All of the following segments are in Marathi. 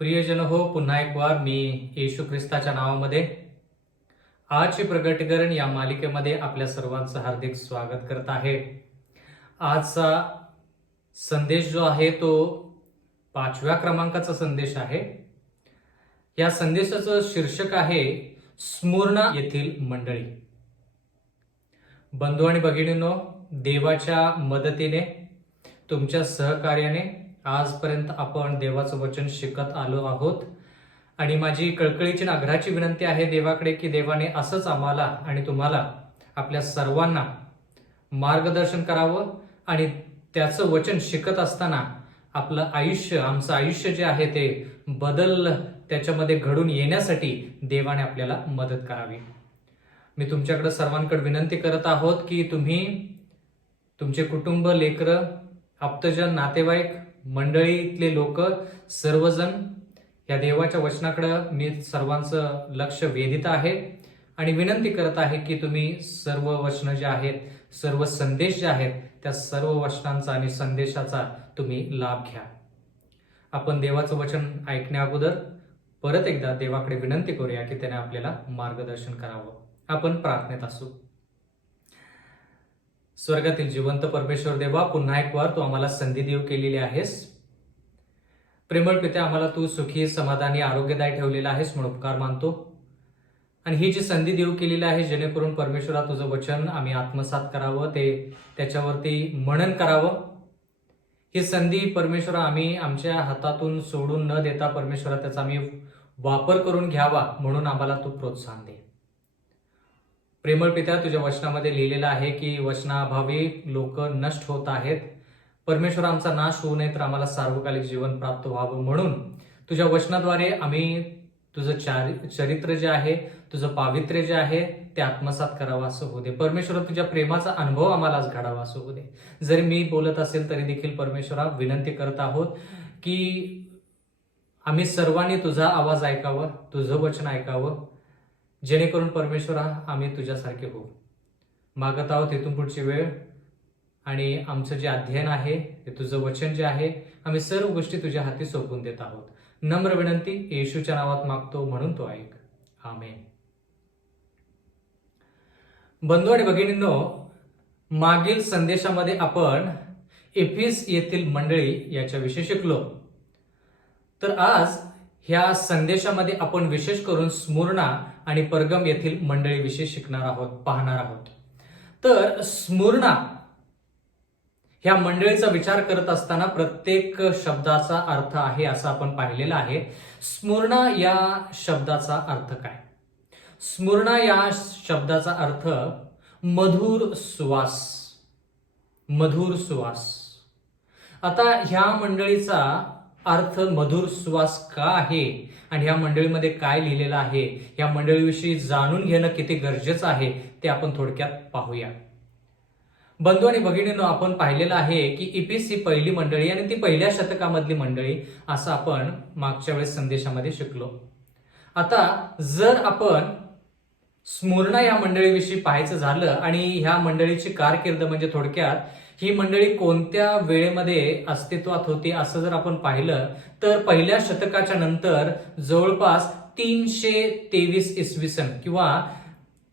प्रियजन हो, पुन्हा एक वार मी येशू ख्रिस्ताच्या नावामध्ये आजचे प्रगटीकरण या मालिकेमध्ये आपल्या सर्वांचं हार्दिक स्वागत करत आहे. आजचा संदेश जो आहे तो 5व्या क्रमांकाचा संदेश आहे. या संदेशाचं शीर्षक आहे स्मुर्ना येथील मंडळी. बंधू आणि भगिनींनो, देवाच्या मदतीने, तुमच्या सहकार्याने आजपर्यंत आपण देवाचं वचन शिकत आलो आहोत आणि माझी कळकळीची आग्रहाची विनंती आहे देवाकडे की देवाने असंच आम्हाला आणि तुम्हाला, आपल्या सर्वांना मार्गदर्शन करावं आणि त्याचं वचन शिकत असताना आपलं आयुष्य, आमचं आयुष्य जे आहे ते त्याच्यामध्ये घडून येण्यासाठी देवाने आपल्याला मदत करावी. मी तुमच्याकडे सर्वांकडे विनंती करत आहोत की तुम्ही तुमचे कुटुंब, लेकरं, आप्तजन, नातेवाईक, मंडळीतले लोक सर्वजण या देवाच्या वचनाकडे मी सर्वांचं लक्ष वेधित आहे आणि विनंती करत आहे की तुम्ही सर्व वचनं जे आहेत, सर्व संदेश जे आहेत, त्या सर्व वचनांचा आणि संदेशाचा तुम्ही लाभ घ्या. आपण देवाचं वचन ऐकण्या अगोदर परत एकदा देवाकडे विनंती करूया की त्याने आपल्याला मार्गदर्शन करावं. आपण प्रार्थनेत असू. स्वर्गातील जिवंत परमेश्वर देवा, पुन्हा एक वार तू आम्हाला संधी देव केलेली आहेस. प्रेमळ पित्या, आम्हाला तू सुखी, समाधानी, आरोग्यदायी ठेवलेला आहेस म्हणून उपकार मानतो. आणि ही जी संधी देव केलेली आहे जेणेकरून परमेश्वरा तुझं वचन आम्ही आत्मसात करावं, त्याच्यावरती मनन करावं. ही संधी परमेश्वरा आम्ही आमच्या हातातून सोडून न देता परमेश्वरा त्याचा आम्ही वापर करून घ्यावा म्हणून आम्हाला तू प्रोत्साहन दे. प्रेमळ पित्या, तुझ्या वचनामध्ये लिहिलेलं आहे की वचनाअभावी लोक नष्ट होत आहेत. परमेश्वर, आमचा नाश होऊ नये तर आम्हाला सार्वकालिक जीवन प्राप्त व्हावं म्हणून तुझ्या वचनाद्वारे आम्ही तुझं चरित्र जे आहे, तुझं पावित्र्य जे आहे ते आत्मसात करावं असं होऊ दे. परमेश्वर, तुझ्या प्रेमाचा अनुभव आम्हाला आज घडावा असं होऊ दे. जरी मी बोलत असेल तरी देखील परमेश्वरा विनंती करत आहोत की आम्ही सर्वांनी तुझा आवाज ऐकावा, तुझं वचन ऐकावं, जेणेकरून परमेश्वरा आम्ही तुझ्यासारखे होऊ. मागत आहोत इथून पुढची वेळ आणि आमचं जे अध्ययन आहे, ते तुझं वचन जे आहे, आम्ही सर्व गोष्टी तुझ्या हाती सोपवून देत आहोत. नम्र विनंती येशूच्या नावात मागतो म्हणून तो ऐक. आमेन. बंधू आणि भगिनींनो, मागील संदेशामध्ये आपण एफिस येथील मंडळी याच्याविषयी शिकलो. तर आज ह्या संदेशामध्ये आपण विशेष करून स्मुर्ना आणि परगम येथील मंडळीविषयी शिकणार आहोत, पाहणार आहोत. तर स्मुर्ना ह्या मंडळीचा विचार करत असताना प्रत्येक शब्दाचा अर्थ आहे असं आपण पाहिलेलं आहे. स्मुर्ना या शब्दाचा अर्थ काय? स्मुर्ना या शब्दाचा अर्थ मधुर सुवास, मधुर सुवास. आता ह्या मंडळीचा अर्थ मधुर सुवास का आहे आणि ह्या मंडळीमध्ये काय लिहिलेलं आहे, या मंडळीविषयी जाणून घेणं किती गरजेचं आहे ते आपण थोडक्यात पाहूया. बंधू आणि भगिनींनो, आपण पाहिलेलं आहे की इफिस ही पहिली मंडळी आणि ती पहिल्या शतकामधली मंडळी असं आपण मागच्या वेळेस संदेशामध्ये शिकलो. आता जर आपण स्मुर्ना या मंडळीविषयी पाहायचं झालं आणि ह्या मंडळीची कारकीर्द म्हणजे थोडक्यात ही मंडळी कोणत्या वेळेमध्ये अस्तित्वात होती असं जर आपण पाहिलं तर पहिल्या शतकाच्या नंतर जवळपास 323 इसवी सन किंवा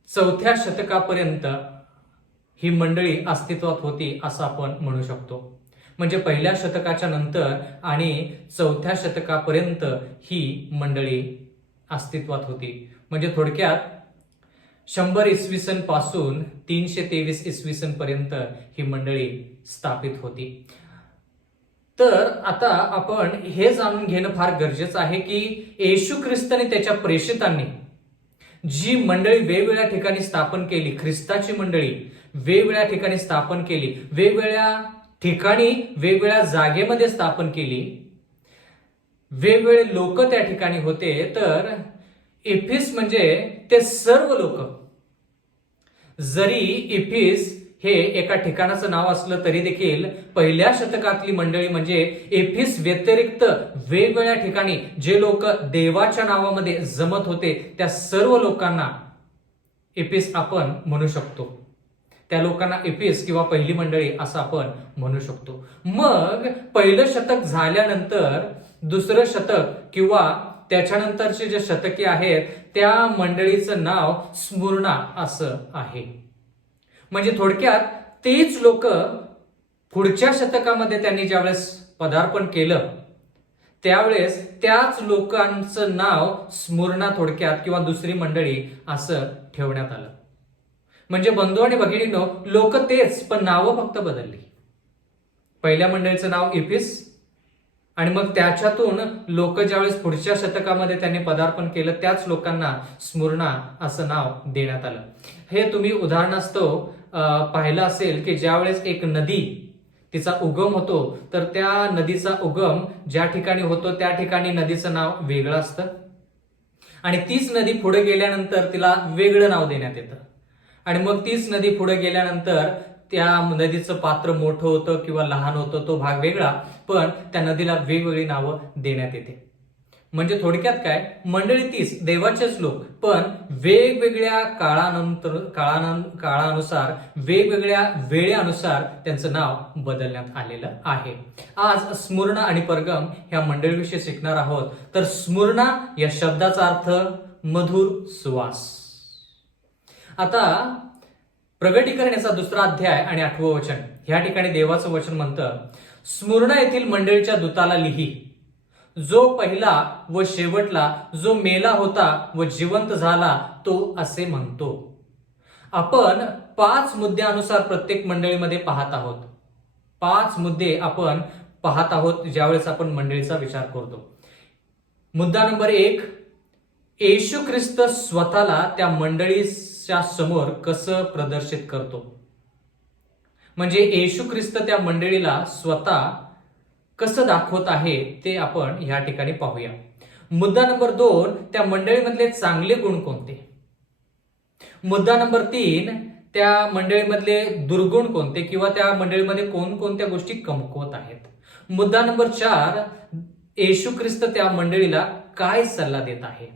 4थ्या शतकापर्यंत ही मंडळी अस्तित्वात होती असं आपण म्हणू शकतो. म्हणजे पहिल्या शतकाच्या नंतर आणि 4थ्या शतकापर्यंत ही मंडळी अस्तित्वात होती. म्हणजे थोडक्यात 100 इसवी सन पासून 323 इसवी सन पर्यंत ही मंडळी स्थापित होती. तर आता आपण हे जाणून घेणं फार गरजेचं आहे की येशू ख्रिस्त आणि त्याच्या प्रेषितांनी जी मंडळी वेगवेगळ्या ठिकाणी स्थापन केली, ख्रिस्ताची मंडळी वेगवेगळ्या ठिकाणी स्थापन केली, वेगवेगळ्या ठिकाणी वेगवेगळ्या जागेमध्ये स्थापन केली, वेगवेगळे लोक त्या ठिकाणी होते. तर एफिस म्हणजे ते सर्व लोक, जरी एफिस हे एका ठिकाणाचं नाव असलं तरी देखील पहिल्या शतकातली मंडळी म्हणजे एफिस व्यतिरिक्त वेगवेगळ्या ठिकाणी जे लोक देवाच्या नावामध्ये जमत होते त्या सर्व लोकांना एफिस आपण म्हणू शकतो. त्या लोकांना एफिस किंवा पहिली मंडळी असं आपण म्हणू शकतो. मग पहिलं शतक झाल्यानंतर दुसरं शतक किंवा त्याच्यानंतरचे जे शतके आहेत त्या मंडळीचं नाव स्मुर्ना असं आहे. म्हणजे थोडक्यात तेच लोक पुढच्या शतकामध्ये त्यांनी ज्यावेळेस पदार्पण केलं त्यावेळेस त्याच लोकांचं नाव स्मुर्ना थोडक्यात किंवा दुसरी मंडळी असं ठेवण्यात आलं. म्हणजे बंधू आणि भगिनींनो, लोक तेच, पण नावं फक्त बदलली. पहिल्या मंडळीचं नाव इफिस आणि मग त्याच्यातून लोक ज्यावेळेस पुढच्या शतकामध्ये त्यांनी पदार्पण केलं त्याच लोकांना स्मुर्ना असं नाव देण्यात आलं. हे तुम्ही उदाहरणास्तव पाहिलं असेल की ज्यावेळेस एक नदी तिचा उगम होतो तर त्या नदीचा उगम ज्या ठिकाणी होतो त्या ठिकाणी नदीचं नाव वेगळं असतं आणि तीच नदी पुढे गेल्यानंतर तिला वेगळं नाव देण्यात येतं आणि मग तीच नदी पुढे गेल्यानंतर त्या नदीचं पात्र मोठं होतं किंवा लहान होतं, तो भाग वेगळा, पण त्या नदीला वेगवेगळी नावं देण्यात येते. म्हणजे थोडक्यात काय, मंडळी तीच, देवाचेच लोक, पण वेगवेगळ्या काळानुसार वेगवेगळ्या वेळेनुसार त्यांचं नाव बदलण्यात आलेलं आहे. आज स्मुर्ना आणि परगम ह्या मंडळीविषयी शिकणार आहोत. तर स्मुर्ना या शब्दाचा अर्थ मधुर सुवास. आता प्रगटीकरण याचा 2रा अध्याय आणि 8वं वचन, ह्या ठिकाणी देवाचं वचन म्हणतं, स्मुर्ना येथील मंडळीच्या दूताला लिही, जो पहिला व शेवटला, जो मेला होता व जिवंत झाला, तो असे म्हणतो. आपण 5 मुद्द्यानुसार प्रत्येक मंडळीमध्ये पाहत आहोत. 5 मुद्दे आपण पाहत आहोत ज्यावेळेस आपण मंडळीचा विचार करतो. मुद्दा नंबर 1, येशू ख्रिस्त स्वतःला त्या मंडळीच्या समोर कसं प्रदर्शित करतो. म्हणजे येशू ख्रिस्त त्या मंडळीला स्वतः कसं दाखवत आहे ते आपण या ठिकाणी पाहूया. मुद्दा नंबर 2, त्या मंडळीमधले चांगले गुण कोणते. मुद्दा नंबर 3, त्या मंडळीमधले दुर्गुण कोणते किंवा त्या मंडळीमध्ये कोणकोणत्या गोष्टी कमकुवत आहेत. मुद्दा नंबर 4, येशू ख्रिस्त त्या मंडळीला काय सल्ला देत आहे.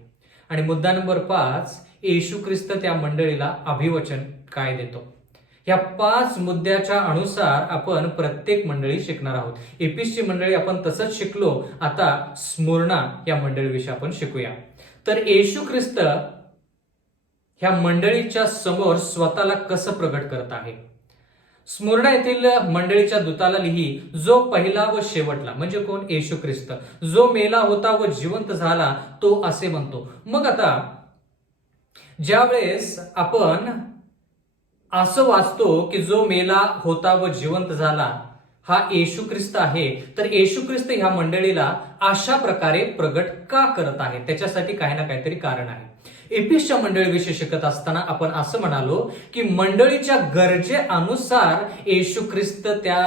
आणि मुद्दा नंबर 5, येशू ख्रिस्त त्या मंडळीला अभिवचन काय देतो. या 5 मुद्द्याच्या अनुसार आपण प्रत्येक मंडळी शिकणार आहोत. एफिसची मंडळी आपण तसंच शिकलो, आता स्मुर्ना या मंडळीविषयी आपण शिकूया. तर येशू ख्रिस्त ह्या मंडळीच्या समोर स्वतःला कसं प्रगट करत आहे. स्मुर्ना येथील मंडळीच्या दूताला लिही, जो पहिला व शेवटला, म्हणजे कोण, येशू ख्रिस्त, जो मेला होता व जिवंत झाला, तो असे म्हणतो. मग आता ज्यावेळेस आपण असं वाचतो की जो मेला होता व जिवंत झाला हा येशू ख्रिस्त आहे, तर येशू ख्रिस्त ह्या मंडळीला अशा प्रकारे प्रगट का करत आहे, त्याच्यासाठी काही ना काहीतरी कारण आहे. एफिसच्या मंडळीविषयी शिकत असताना आपण असं म्हणालो की मंडळीच्या गरजेनुसार येशू ख्रिस्त त्या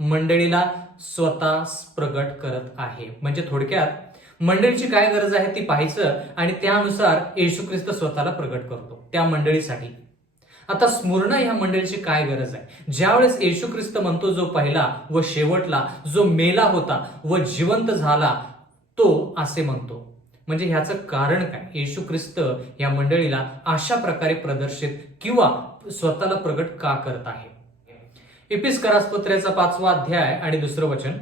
मंडळीला स्वतः प्रगट करत आहे. म्हणजे थोडक्यात मंडळीची काय गरज आहे ती पाहायचं आणि त्यानुसार येशू ख्रिस्त स्वतःला प्रगट करतो त्या मंडळीसाठी. आता स्मुर्ना ह्या मंडळीची काय गरज आहे. ज्यावेळेस येशू ख्रिस्त म्हणतो जो पहिला व शेवटला, जो मेला होता व जिवंत झाला, तो असे म्हणतो, म्हणजे ह्याचं कारण काय. येशू ख्रिस्त या मंडळीला अशा प्रकारे प्रदर्शित किंवा स्वतःला प्रगट का करत आहे. एफिसकरास पत्राचा 5वा अध्याय आणि 2रं वचन,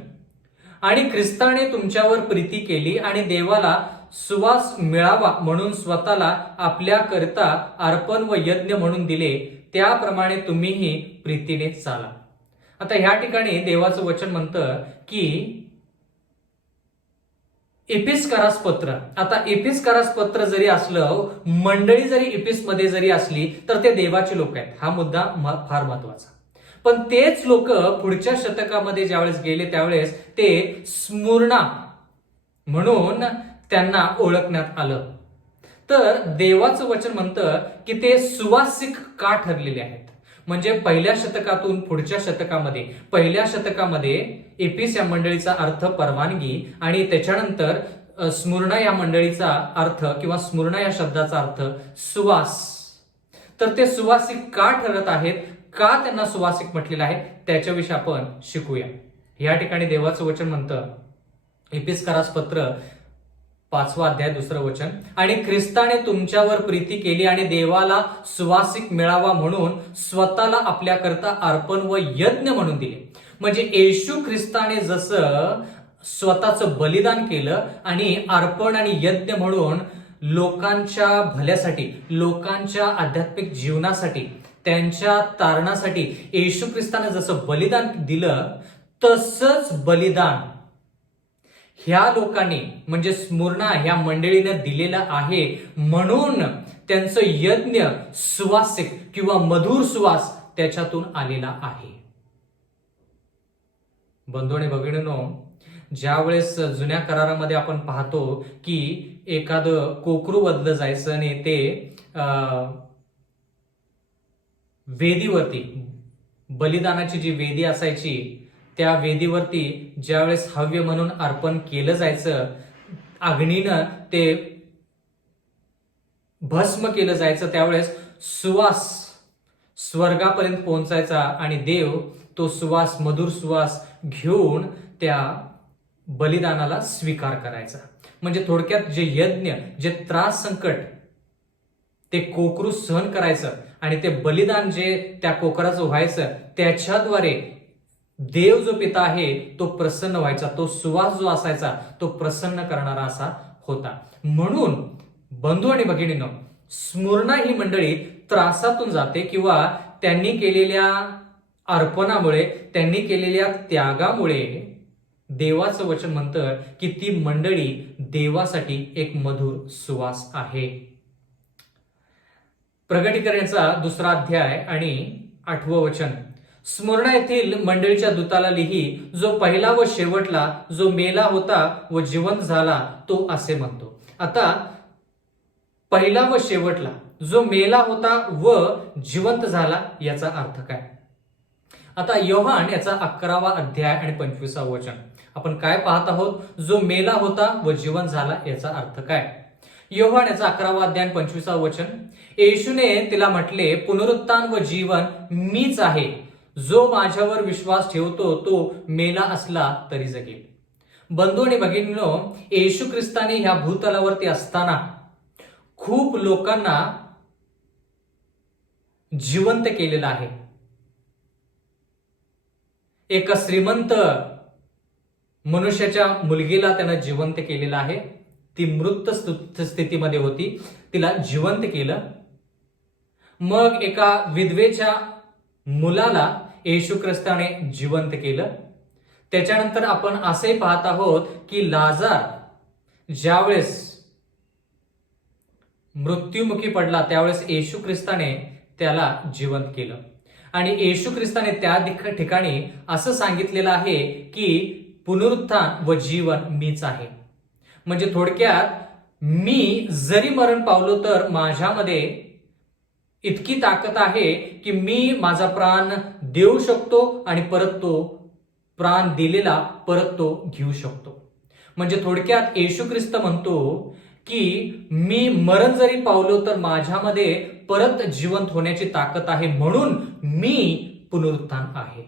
आणि ख्रिस्ताने तुमच्यावर प्रीती केली आणि देवाला सुवास मिळावा म्हणून स्वतःला आपल्याकरिता अर्पण व यज्ञ म्हणून दिले, त्याप्रमाणे तुम्हीही प्रीतीने चाला. आता ह्या ठिकाणी देवाचं वचन म्हणतं की एफिसकरास पत्र, आता एफिसकरास पत्र जरी असलं, मंडळी जरी एफिसमध्ये जरी असली, तर ते देवाचे लोक आहेत. हा मुद्दा फार महत्वाचा. पण तेच लोक पुढच्या शतकामध्ये ज्यावेळेस गेले त्यावेळेस ते स्मुर्ना म्हणून त्यांना ओळखण्यात आलं. तर देवाचं वचन म्हणतं की ते सुवासिक का ठरलेले आहेत. म्हणजे पहिल्या शतकातून पुढच्या शतकामध्ये, पहिल्या शतकामध्ये एफिस या मंडळीचा अर्थ परवानगी आणि त्याच्यानंतर स्मुर्ना या मंडळीचा अर्थ किंवा स्मुर्ना या शब्दाचा अर्थ सुवास. तर ते सुवासिक का ठरत आहेत, का त्यांना सुवासिक म्हटलेलं आहे, त्याच्याविषयी आपण शिकूया. या ठिकाणी देवाचं वचन म्हणतं एफिसकरास पत्र 5वा अध्याय 2रं वचन, आणि ख्रिस्ताने तुमच्यावर प्रीती केली आणि देवाला सुवासिक मिळावा म्हणून स्वतःला आपल्याकरता अर्पण व यज्ञ म्हणून दिले. म्हणजे येशू ख्रिस्ताने जसं स्वतःचं बलिदान केलं आणि अर्पण आणि यज्ञ म्हणून लोकांच्या भल्यासाठी, लोकांच्या आध्यात्मिक जीवनासाठी, त्यांच्या तारणासाठी येशू ख्रिस्तानं जसं बलिदान दिलं तसंच बलिदान ह्या लोकांनी म्हणजे स्मुर्ना ह्या मंडळीनं दिलेलं आहे. म्हणून त्यांचं यज्ञ सुवासिक किंवा मधुर सुवास त्याच्यातून आलेला आहे. बंधू आणि भगिनींनो, ज्या वेळेस जुन्या करारामध्ये आपण पाहतो की एखादं कोकरू वधलं जायचं आणि ते वेदीवरती, बलिदानाची जी वेदी असायची त्या वेदीवरती ज्यावेळेस हव्य म्हणून अर्पण केलं जायचं, अग्नीनं ते भस्म केलं जायचं, त्यावेळेस सुवास स्वर्गापर्यंत पोहोचायचा आणि देव तो सुवास, मधुर सुवास घेऊन त्या बलिदानाला स्वीकार करायचा. म्हणजे थोडक्यात जे यज्ञ, जे त्रास संकट ते कोकरू सहन करायचं आणि ते बलिदान जे त्या कोकराचं व्हायचं, त्याच्याद्वारे देव जो पिता आहे तो प्रसन्न व्हायचा. तो सुवास जो असायचा तो प्रसन्न करणारा असा होता. म्हणून बंधू आणि भगिनींनो, स्मुर्ना ही मंडळी त्रासातून जाते किंवा त्यांनी केलेल्या अर्पणामुळे, त्यांनी केलेल्या त्यागामुळे देवाचं वचन म्हणतं की ती मंडळी देवासाठी एक मधुर सुवास आहे. प्रगटीकरणाचा 2 अध्याय आणि 8वं वचन. स्मुर्ना येथील मंडळीच्या दूताला लिही, जो पहिला व शेवटला, जो मेला होता व जिवंत झाला, तो असे म्हणतो. आता पहिला व शेवटला, जो मेला होता व जिवंत झाला, याचा अर्थ काय? आता योहान याचा 11वा अध्याय आणि 25वं वचन आपण काय पाहत आहोत? जो मेला होता व जिवंत झाला, याचा अर्थ काय? योहान याचा 11वा अध्याय 25वं वचन. येशूने तिला म्हटले, पुनरुत्थान व जीवन मीच आहे. जो माझ्यावर विश्वास ठेवतो तो मेला असला तरी जगेल. बंधू आणि भगिनींनो, येशू ख्रिस्ताने ह्या भूतलावरती असताना खूप लोकांना जिवंत केलेलं आहे. एका श्रीमंत मनुष्याच्या मुलगीला त्यानं जिवंत केलेलं आहे. ती मृत स्थितीमध्ये होती, तिला जिवंत केलं. मग एका विधवेच्या मुलाला येशू ख्रिस्ताने जिवंत केलं. त्याच्यानंतर आपण असे पाहत आहोत की लाजार ज्यावेळेस मृत्युमुखी पडला त्यावेळेस येशू ख्रिस्ताने त्याला जिवंत केलं. आणि येशू ख्रिस्ताने त्या ठिकाणी असं सांगितलेलं आहे की पुनरुत्थान व जीवन मीच आहे. म्हणजे थोडक्यात मी जरी मरण पावलो तर माझ्यामध्ये इतकी ताकद आहे की मी माझा प्राण देऊ शकतो आणि परत तो प्राण दिलेला परत तो घेऊ शकतो. म्हणजे थोडक्यात येशू ख्रिस्त म्हणतो की मी मरण जरी पावलो तर माझ्यामध्ये परत जिवंत होण्याची ताकद आहे, म्हणून मी पुनरुत्थान आहे.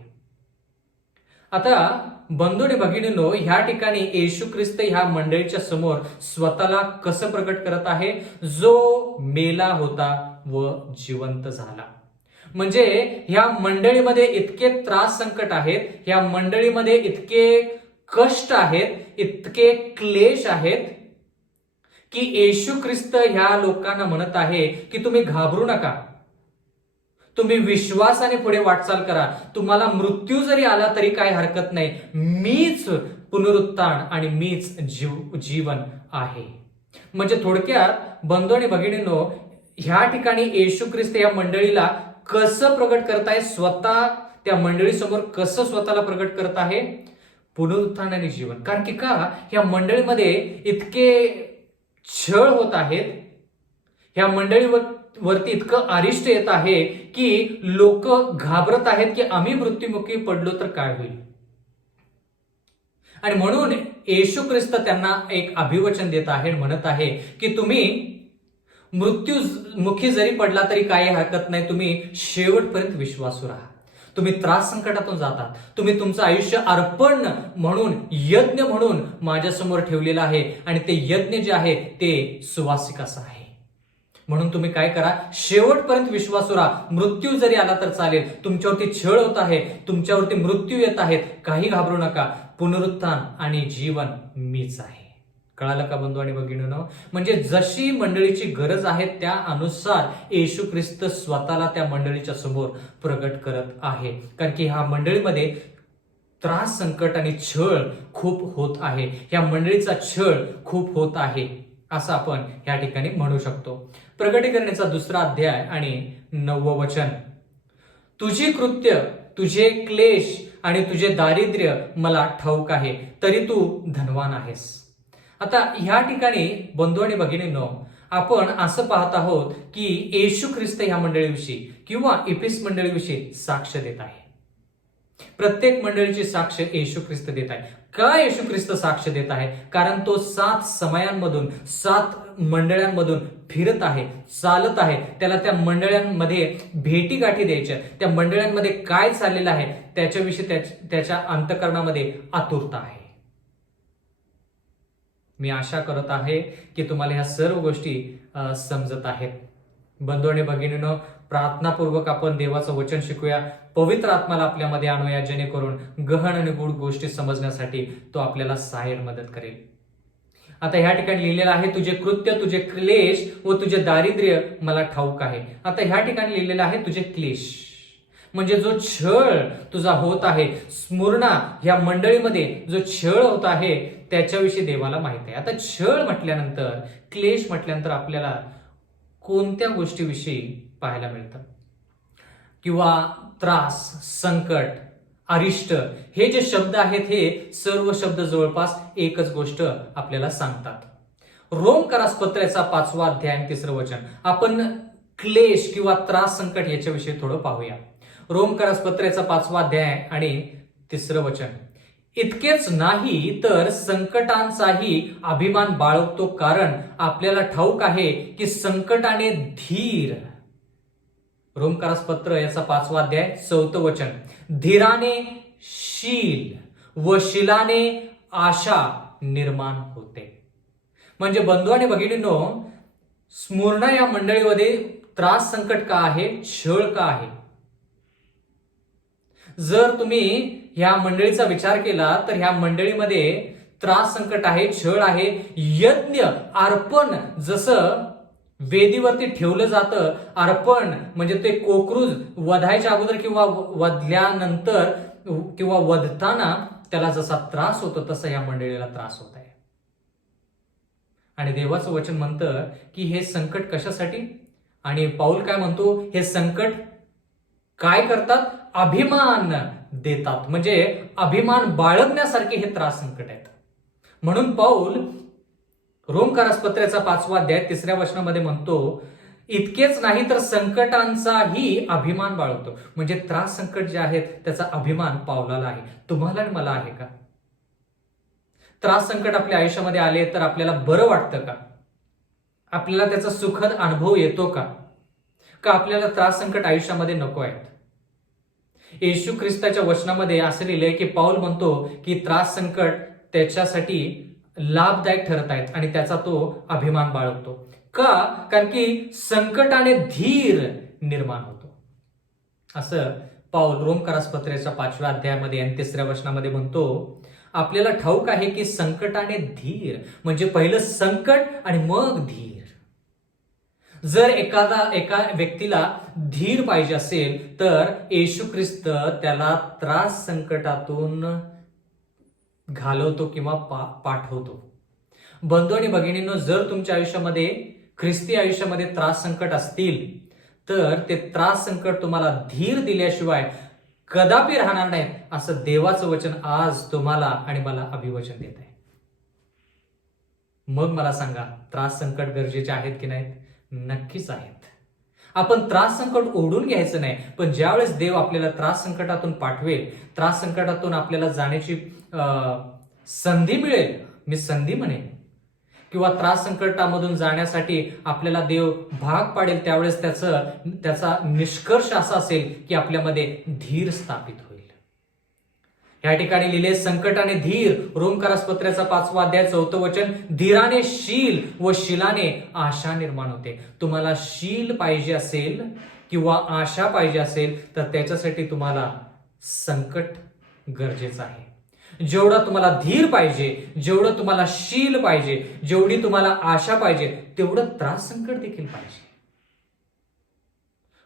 आता बंधू आणि भगिनींनो, ह्या ठिकाणी येशू ख्रिस्त ह्या मंडळीच्या समोर स्वतःला कसं प्रकट करत आहे? जो मेला होता व जिवंत झाला. म्हणजे ह्या मंडळीमध्ये इतके त्रास संकट आहेत, ह्या मंडळीमध्ये इतके कष्ट आहेत, इतके क्लेश आहेत की येशू ख्रिस्त ह्या लोकांना म्हणत आहे की तुम्ही घाबरू नका, तुम्ही विश्वासाने पुढे वाटचाल करा. तुम्हाला मृत्यू जरी आला तरी काही हरकत नाही. मीच पुनरुत्थान आणि मीच जीवन आहे. म्हणजे थोडक्यात बंधू आणि भगिनींनो, ह्या ठिकाणी येशू ख्रिस्त या मंडळीला कसं प्रगट करत आहे? स्वतः त्या मंडळीसमोर कसं स्वतःला प्रगट करत आहे? पुनरुत्थान आणि जीवन. कारण की का ह्या मंडळीमध्ये इतके छळ होत आहेत, ह्या मंडळीवरती इतकं अरिष्ट येत आहे की लोक घाबरत आहेत की आम्ही मृत्युमुखी पडलो तर काय होईल. आणि म्हणून येशू ख्रिस्त त्यांना एक अभिवचन देत आहे, म्हणत आहे की तुम्ही मृत्युमुखी जरी पडला तरी काही हरकत नाही, तुम्ही शेवटपर्यंत विश्वासू राहा. तुम्ही त्रास संकटातून जातात, तुम्ही तुमचं आयुष्य अर्पण म्हणून, यज्ञ म्हणून माझ्यासमोर ठेवलेलं आहे आणि ते यज्ञ जे आहे ते सुवासिक असं आहे. म्हणून तुम्ही काय करा, शेवटपर्यंत विश्वासू राहा. मृत्यू जरी आला तर चालेल, तुमच्यावरती छळ होत आहे, तुमच्यावरती मृत्यू येत आहेत, काही घाबरू नका. पुनरुत्थान आणि जीवन मीच आहे. कळालं का बंधू आणि भगिनींनो? म्हणजे जशी मंडळीची गरज आहे त्या अनुसार येशू ख्रिस्त स्वतःला त्या मंडळीच्या समोर प्रगट करत आहे. कारण की ह्या मंडळीमध्ये त्रास, संकट आणि छळ खूप होत आहे. या मंडळीचा छळ खूप होत आहे असं आपण या ठिकाणी म्हणू शकतो. प्रकटीकरणाचा 2 अध्याय आणि 9 वचन. तुझी कृत्य, तुझे क्लेश आणि तुझे दारिद्र्य मला ठाऊक आहे, तरी तू धनवान आहेस. आता ह्या ठिकाणी बंधू आणि भगिनींनो, आपण असं पाहत आहोत की येशू ख्रिस्त ह्या मंडळीविषयी किंवा एफेस मंडळीविषयी साक्ष देत आहे. प्रत्येक मंडळीची साक्ष येशू ख्रिस्त देत आहे. का येशू ख्रिस्त साक्ष देत आहे? कारण तो 7 समयांमधून 7 मंडळांमधून फिरत आहे, चालत आहे. त्याला त्या मंडळांमध्ये भेटी गाठी द्यायच्या, त्या मंडळांमध्ये काय चाललेलं आहे त्याच्याविषयी त्याच्या अंतःकरणामध्ये आतुरता आहे. मी आशा करत आहे की तुम्हाला ह्या सर्व गोष्टी समजत आहेत. बंधू आणि भगिनींनो, प्रार्थनापूर्वक आपण देवाचं वचन शिकूया, पवित्र आत्म्याला आपल्यामध्ये आणूया, जेणेकरून गहन आणि गूढ गोष्टी समजण्यासाठी तो आपल्याला सहाय्य मदत करेल. आता ह्या ठिकाणी लिहिलेलं आहे, तुझे कृत्य, तुझे क्लेश व तुझे दारिद्र्य मला ठाऊक आहे. आता ह्या ठिकाणी लिहिलेलं आहे तुझे क्लेश, म्हणजे जो छळ तुझा होत आहे, स्मुरणा ह्या मंडळीमध्ये जो छळ होत आहे त्याच्याविषयी देवाला माहिती आहे. आता छळ म्हटल्यानंतर, क्लेश म्हटल्यानंतर आपल्याला कोणत्या गोष्टीविषयी पाहायला मिळतं? किंवा त्रास, संकट, अरिष्ट, हे जे शब्द आहेत हे सर्व शब्द जवळपास एकच गोष्ट आपल्याला सांगतात. रोमकरास पत्राचा 5वा अध्याय 3 वचन. आपण क्लेश किंवा त्रास, संकट याच्याविषयी थोडं पाहूया. रोमकरास पत्राचा 5वा अध्याय आणि 3 वचन. इतकेच नाही तर संकटांचाही अभिमान बाळगतो, कारण आपल्याला ठाऊक आहे की संकटाने धीर. रोमकरास पत्र याचा 5वा अध्याय 4 वचन. धीराने शील व शिलाने आशा निर्माण होते. म्हणजे बंधू आणि भगिनींनो, स्मुरणा या मंडळीमध्ये त्रास, संकट का आहे? छळ का आहे? जर तुम्ही ह्या मंडळीचा विचार केला तर ह्या मंडळीमध्ये त्रास, संकट आहे, छळ आहे. यज्ञ, अर्पण जसं वेदीवरती ठेवलं जातं, अर्पण म्हणजे ते कोकरूज वधायच्या अगोदर किंवा वधल्यानंतर किंवा वधताना त्याला जसा त्रास होतो तसा या मंडळीला त्रास होत आहे. आणि देवाचं वचन म्हणतं की हे संकट कशासाठी? आणि पाऊल काय म्हणतो? हे संकट काय करतात? अभिमान देतात. म्हणजे अभिमान बाळगण्यासारखे हे त्रास, संकट आहेत. म्हणून पाऊल रोमकरास पत्राचा 5वा अध्याय 3 वचनामध्ये म्हणतो, इतकेच नाही तर संकटांचाही अभिमान बाळगतो. म्हणजे त्रास, संकट जे आहेत त्याचा अभिमान पावलाला आहे. तुम्हाला आणि मला आहे का? त्रास, संकट आपल्या आयुष्यामध्ये आले तर आपल्याला बरं वाटतं का? आपल्याला त्याचा सुखद अनुभव येतो का? का आपल्याला त्रास, संकट आयुष्यामध्ये नको आहेत? येशू ख्रिस्ताच्या वचनामध्ये असं लिहिलंय की पाऊल म्हणतो की त्रास, संकट त्याच्यासाठी लाभदायक ठरत आहेत आणि त्याचा तो अभिमान बाळगतो. का? कारण की संकटाने धीर निर्माण होतो. असं पाऊल रोमकरास पत्राच्या 5व्या अध्यायामध्ये आणि 3 वचनामध्ये म्हणतो. आपल्याला ठाऊक आहे की संकटाने धीर, म्हणजे पहिलं संकट आणि मग धीर. जर एका व्यक्तीला धीर पाहिजे असेल तर येशू ख्रिस्त त्याला त्रास, संकटातून घालवतो किंवा पाठवतो. बंधू आणि भगिनींनो, जर तुमच्या आयुष्यामध्ये, ख्रिस्ती आयुष्यामध्ये त्रास, संकट असतील तर ते त्रास, संकट तुम्हाला धीर दिल्याशिवाय कदापि राहणार नाहीत, असं देवाचं वचन आज तुम्हाला आणि मला अभिवचन देत आहे. मग मला सांगा, त्रास, संकट गरजेचे आहेत की नाहीत? नक्कीच आहेत. आपण त्रास, संकट ओढून घ्यायचं नाही, पण ज्यावेळेस देव आपल्याला त्रास, संकटातून पाठवेल, त्रास, संकटातून आपल्याला जाण्याची संधी मिळेल, मी संधी म्हणेन, किंवा त्रास, संकटामधून जाण्यासाठी आपल्याला देव भाग पाडेल, त्यावेळेस त्याचा निष्कर्ष असा असेल की आपल्यामध्ये धीर स्थापित होईल. या ठिकाणी लिहिले संकटाने धीर, रोमकारास पत्र्याचा 5वा अध्याय 4थं वचन, धीराने शील व शिलाने आशा निर्माण होते. तुम्हाला शील पाहिजे असेल किंवा आशा पाहिजे असेल तर त्याच्यासाठी तुम्हाला संकट गरजेचं आहे. जेवढा तुम्हाला धीर पाहिजे, जेवढं तुम्हाला शील पाहिजे, जेवढी तुम्हाला आशा पाहिजे, तेवढं त्रास संकट देखील पाहिजे.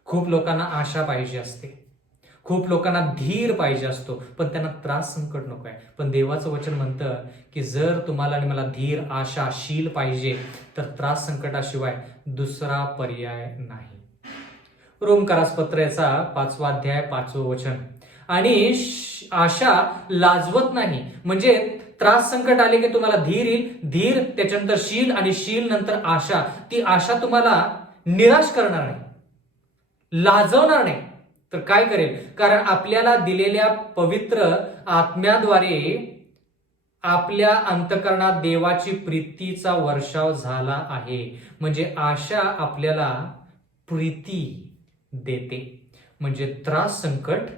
खूप लोकांना आशा पाहिजे असते, खूप लोकांना धीर पाहिजे असतो, पण त्यांना त्रास संकट नको आहे. पण देवाचं वचन म्हणतं की जर तुम्हाला आणि मला धीर, आशा, शील पाहिजे तर त्रास संकटाशिवाय दुसरा पर्याय नाही. रोमकारास पत्र्याचा 5वा अध्याय 5वं वचन, आणि आशा लाजवत नाही. म्हणजे त्रास संकट आले की तुम्हाला धीर येईल, धीर त्याच्यानंतर शील, आणि शील नंतर आशा. ती आशा तुम्हाला निराश करणार नाही, लाजवणार नाही. तर काय करेल? कारण आपल्याला दिलेल्या पवित्र आत्म्याद्वारे आपल्या अंतःकरणात देवाची प्रीतीचा वर्षाव झाला आहे. म्हणजे आशा आपल्याला प्रीती देते. म्हणजे त्रास संकट,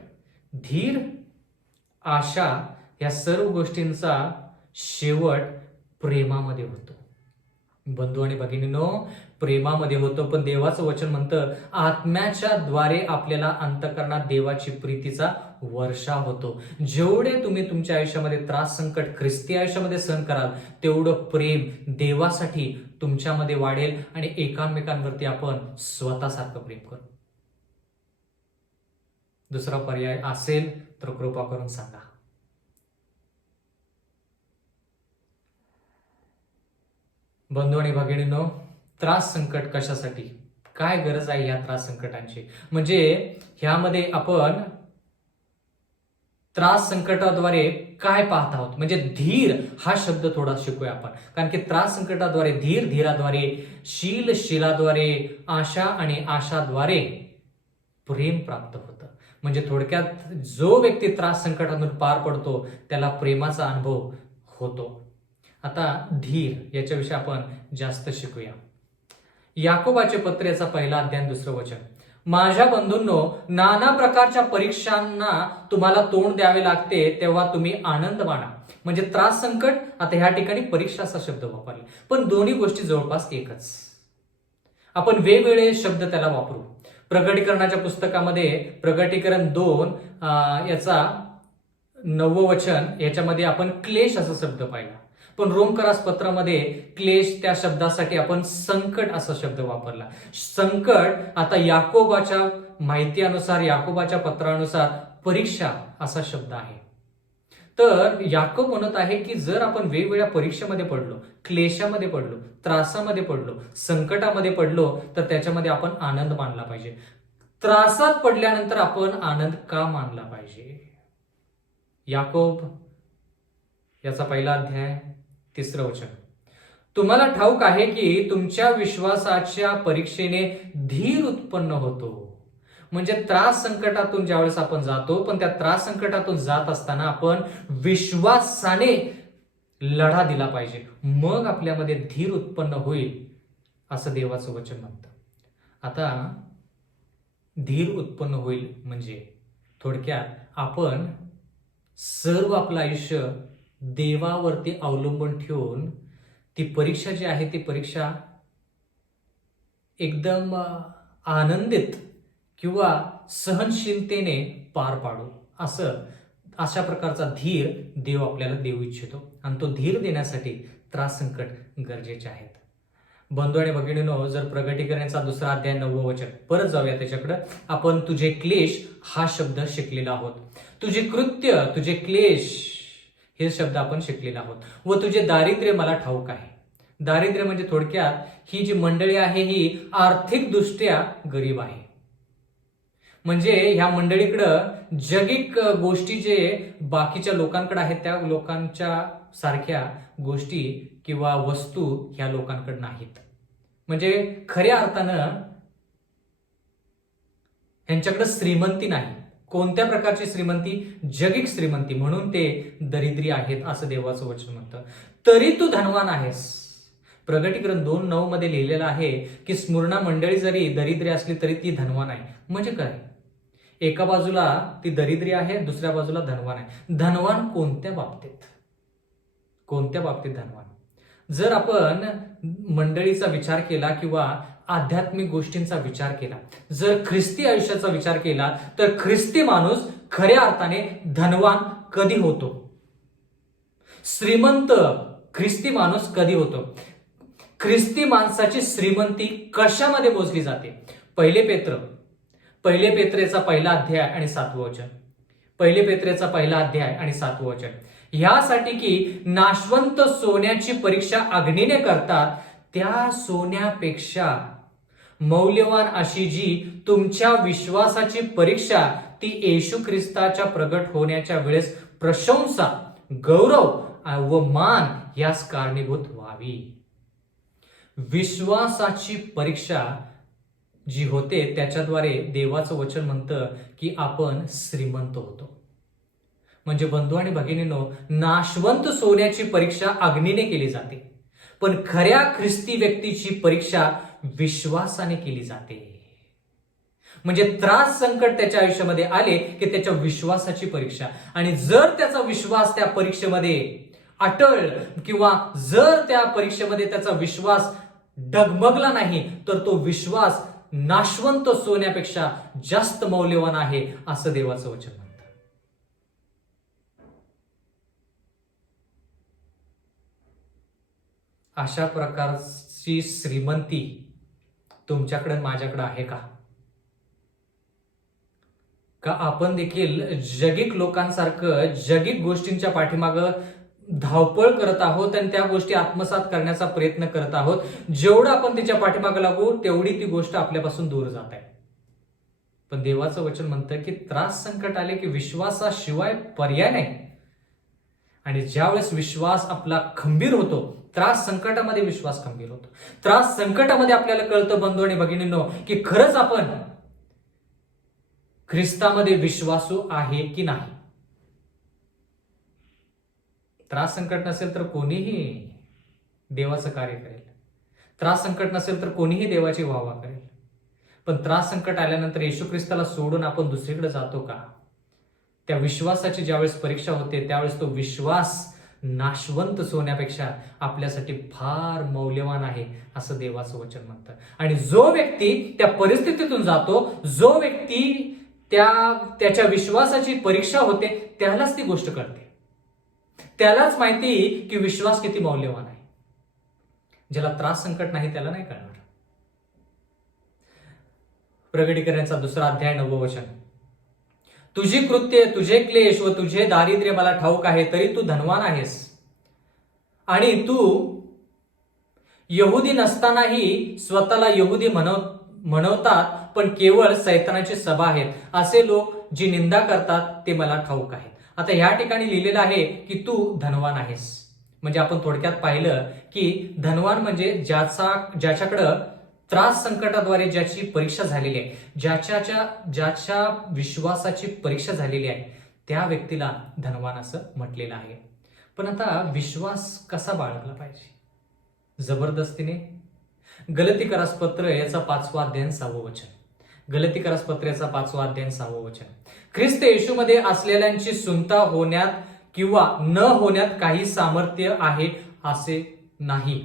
धीर, आशा या सर्व गोष्टींचा शेवट प्रेमामध्ये होतो. बंधू आणि भगिनींनो, प्रेमामध्ये होतो. पण देवाचं वचन म्हणतं आत्म्याच्या द्वारे आपल्याला अंतःकरणात देवाची प्रीतीचा वर्षा होतो. जेवढे तुम्ही तुमच्या आयुष्यामध्ये त्रास संकट ख्रिस्ती आयुष्यामध्ये सहन कराल तेवढं प्रेम देवासाठी तुमच्यामध्ये वाढेल आणि एकामेकांवरती आपण स्वतःसारखं प्रेम करू. दुसरा पर्याय असेल तर कृपा करून सांगा. बंधू आणि भगिनींनो, त्रास संकट कशासाठी? काय गरज आहे या त्रास संकटांची? म्हणजे ह्यामध्ये आपण त्रास संकटाद्वारे काय पाहत आहोत? म्हणजे धीर हा शब्द थोडा शिकूया आपण. कारण की त्रास संकटाद्वारे धीर, धीराद्वारे शील, शीलाद्वारे आशा आणि आशाद्वारे प्रेम प्राप्त होतं. म्हणजे थोडक्यात जो व्यक्ती त्रास संकटातून पार पडतो त्याला प्रेमाचा अनुभव होतो. आता धीर याच्याविषयी आपण जास्त शिकूया. याकोबाचे पत्रेचा 1 अध्याय 2 वचन, माझ्या बंधूंनो, नाना प्रकारच्या परीक्षांना तुम्हाला तोंड द्यावे लागते तेव्हा तुम्ही आनंद माना. म्हणजे त्रास संकट, आता ह्या ठिकाणी परीक्षा असा शब्द वापरला, पण दोन्ही गोष्टी जवळपास एकच. आपण वेगवेगळे शब्द त्याला वापरू. प्रगटीकरणाच्या पुस्तकामध्ये प्रगटीकरण 2 याचा 9वं वचन याच्यामध्ये आपण क्लेश असा शब्द पाहिला. पण रोमकारास पत्रामध्ये क्लेश त्या शब्दासाठी आपण संकट असा शब्द वापरला. संकट आता याकोबाच्या माहितीनुसार, याकोबाच्या पत्रानुसार परीक्षा असा शब्द आहे. तर याकोब म्हणत आहे की जर आपण वेगवेगळ्या परीक्षेमध्ये पडलो, क्लेशामध्ये पडलो, त्रासामध्ये पडलो, संकटामध्ये पडलो तर त्याच्यामध्ये आपण आनंद मानला पाहिजे. त्रासात पडल्यानंतर आपण आनंद का मानला पाहिजे? याकोब याचा 1 अध्याय 3 वचन, तुम्हाला ठाऊक आहे की तुमच्या विश्वासाच्या परीक्षेने धीर उत्पन्न होतो. म्हणजे त्रास संकटातून ज्यावेळेस आपण जातो, पण त्या त्रास संकटातून जात असताना आपण विश्वासाने लढा दिला पाहिजे, मग आपल्यामध्ये धीर उत्पन्न होईल असं देवाचं वचन म्हणतं. आता धीर उत्पन्न होईल म्हणजे थोडक्यात आपण सर्व आपलं आयुष्य देवावरती अवलंबून ठेवून ती परीक्षा जी आहे ती परीक्षा एकदम आनंदित किंवा सहनशीलतेने पार पाडू, अशा प्रकारचा धीर देव आपल्याला देऊ इच्छितो. आणि तो धीर देण्यासाठी त्रास संकट गरजेचे आहेत. बंधू आणि भगिनींनो, जर प्रगटीकरणाचा 2 अध्याय 9वं वचन परत जाऊया त्याच्याकडे. आपण तुझे क्लेश हा शब्द शिकलेला आहोत. तुझे कृत्य, तुझे क्लेश हे शब्द आपण शिकलेला आहोत. व तुझे दारिद्र्य मला ठाऊक आहे. दारिद्र्य म्हणजे थोडक्यात ही जी मंडळी आहे ही आर्थिकदृष्ट्या गरीब आहे. म्हणजे ह्या मंडळीकडं जगिक गोष्टी जे बाकीच्या लोकांकडे आहेत त्या लोकांच्या सारख्या गोष्टी किंवा वस्तू ह्या लोकांकडे नाहीत. म्हणजे खऱ्या अर्थानं ह्यांच्याकडे श्रीमंती नाही. कोणत्या प्रकारची श्रीमंती? जगिक श्रीमंती. म्हणून ते दरिद्री आहेत असं देवाचं वचन म्हणतं. तरी तू धनवान आहेस. प्रगटीकरण 2:9 मध्ये लिहिलेलं आहे की स्मुर्ना मंडळी जरी दरिद्री असली तरी ती धनवान आहे. म्हणजे काय? एका बाजूला ती दरिद्री आहे, दुसऱ्या बाजूला धनवान आहे. धनवान कोणत्या बाबतीत? कोणत्या बाबतीत धनवान? जर आपण मंडळीचा विचार केला किंवा आध्यात्मिक गोष्टींचा विचार केला, जर ख्रिस्ती आयुष्याचा विचार केला, तर ख्रिस्ती माणूस खऱ्या अर्थाने धनवान कधी होतो? श्रीमंत ख्रिस्ती माणूस कधी होतो? ख्रिस्ती माणसाची श्रीमंती कशामध्ये मोजली जाते? पहिले पेत्रेचा पहिला अध्याय आणि 7वं वचन. पहिले पेत्रेचा पहिला अध्याय आणि 7वं वचन. ह्यासाठी की नाशवंत सोन्याची परीक्षा अग्नीने करतात, त्या सोन्यापेक्षा मौल्यवान अशी जी तुमच्या विश्वासाची परीक्षा, ती येशू ख्रिस्ताच्या प्रगट होण्याच्या वेळेस प्रशंसा, गौरव व मान यास कारणीभूत व्हावी. विश्वासाची परीक्षा जी होते त्याच्याद्वारे देवाचं वचन म्हणतं की आपण श्रीमंत होतो. म्हणजे बंधू आणि भगिनींनो, नाशवंत सोन्याची परीक्षा अग्नीने केली जाते, पण खऱ्या ख्रिस्ती व्यक्तीची परीक्षा विश्वासाने केली जाते. म्हणजे त्रास संकट त्याच्या आयुष्यामध्ये आले की त्याच्या विश्वासाची परीक्षा, आणि जर त्याचा विश्वास त्या परीक्षेमध्ये अटळ किंवा जर त्या परीक्षेमध्ये त्याचा विश्वास डगमगला नाही, तर तो विश्वास नाशवंत सोन्यापेक्षा जास्त मौल्यवान आहे, असं देवाचं वचन म्हणतं. अशा प्रकारची श्रीमंती तुमच्याकडे माझ्याकडे आहे का? का आपण देखील जगिक लोकांसारखं जगिक गोष्टींच्या पाठीमागं धावपळ करत आहोत आणि त्या गोष्टी आत्मसात करण्याचा प्रयत्न करत आहोत? जेवढं आपण त्याच्या पाठीमागं लागू तेवढी ती गोष्ट आपल्यापासून दूर जात आहे. पण देवाचं वचन म्हणतं की त्रास संकट आले की विश्वासाशिवाय पर्याय नाही. आणि ज्यावेळेस विश्वास आपला खंबीर होतो, त्रास संकटामध्ये विश्वास खंबीर होतो. त्रास संकटामध्ये आपल्याला कळतं बंधू आणि भगिनींनो की खरंच आपण ख्रिस्तामध्ये विश्वासू आहे की नाही. त्रास संकट नसेल तर कोणीही देवाचं कार्य करेल. त्रास संकट नसेल तर कोणीही देवाची वाहवा करेल. पण त्रास संकट आल्यानंतर येशू ख्रिस्ताला सोडून आपण दुसरीकडे जातो का? त्या विश्वासाची ज्यावेळेस परीक्षा होते त्यावेळेस तो विश्वास नाशवंत सोन्यापेक्षा आपल्यासाठी फार मौल्यवान आहे, असं देवाचं वचन म्हणतं. आणि जो व्यक्ती त्या परिस्थितीतून जातो, जो व्यक्ती त्याच्या विश्वासाची परीक्षा होते, त्यालाच ती गोष्ट कळते. त्यालाच माहिती की विश्वास किती मौल्यवान आहे. ज्याला त्रास संकट नाही त्याला नाही कळणार. प्रगटीकरणाचा 2रा अध्याय 9वं वचन. तुझी कृत्ये, तुझे क्लेश व तुझे दारिद्र्य मला ठाऊक आहे, तरी तू धनवान आहेस. आणि तू यहुदी नसतानाही स्वतःला यहुदी म्हणवतात, पण केवळ सैतानाची सभा आहेत. असे लोक जी निंदा करतात ते मला ठाऊक आहेत. आता ह्या ठिकाणी लिहिलेलं आहे की तू धनवान आहेस. म्हणजे आपण थोडक्यात पाहिलं की धनवान म्हणजे ज्याच्याकडं त्रास संकटाद्वारे ज्याची परीक्षा झालेली आहे, ज्याच्या विश्वासाची परीक्षा झालेली आहे, त्या व्यक्तीला धनवान असं म्हटलेलं आहे. पण आता विश्वास कसा बाळगला पाहिजे? जबरदस्तीने? गलतीकरास पत्र याचा 5वा अध्याय 6वं वचन. गलतीकरास पत्र याचा 5वा अध्याय 6वं वचन. ख्रिस्त येशूमध्ये असलेल्यांची सुनता होण्यात किंवा न होण्यात काही सामर्थ्य आहे असे नाही,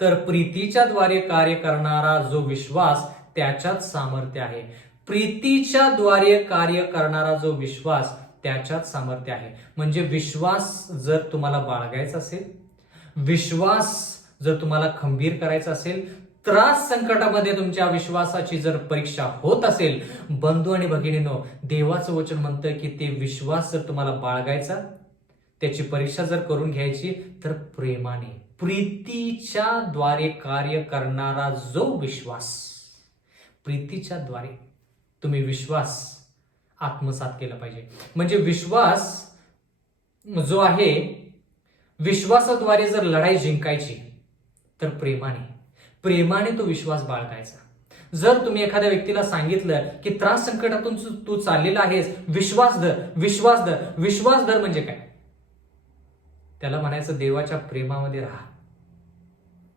तर प्रीतीच्या द्वारे कार्य करणारा जो विश्वास त्याच्यात सामर्थ्य आहे. प्रीतीच्या द्वारे कार्य करणारा जो विश्वास त्याच्यात सामर्थ्य आहे. म्हणजे विश्वास जर तुम्हाला बाळगायचा असेल, विश्वास जर तुम्हाला खंबीर करायचा असेल, त्रास संकटामध्ये तुमच्या विश्वासाची जर परीक्षा होत असेल, बंधू आणि भगिनींनो, देवाचं वचन म्हणतं की ते विश्वास जर तुम्हाला बाळगायचा, त्याची परीक्षा जर करून घ्यायची, तर प्रेमाने, प्रीतीच्या द्वारे कार्य करणारा जो विश्वास, प्रीतीच्या द्वारे तुम्ही विश्वास आत्मसात केला पाहिजे. म्हणजे विश्वास जो आहे, विश्वासाद्वारे जर लढाई जिंकायची तर प्रेमाने तो विश्वास बाळगायचा. जर तुम्ही एखाद्या व्यक्तीला सांगितलं की त्रास संकटातून तू चाललेला आहेस, विश्वास धर म्हणजे काय? त्याला म्हणायचं देवाच्या प्रेमामध्ये राहा,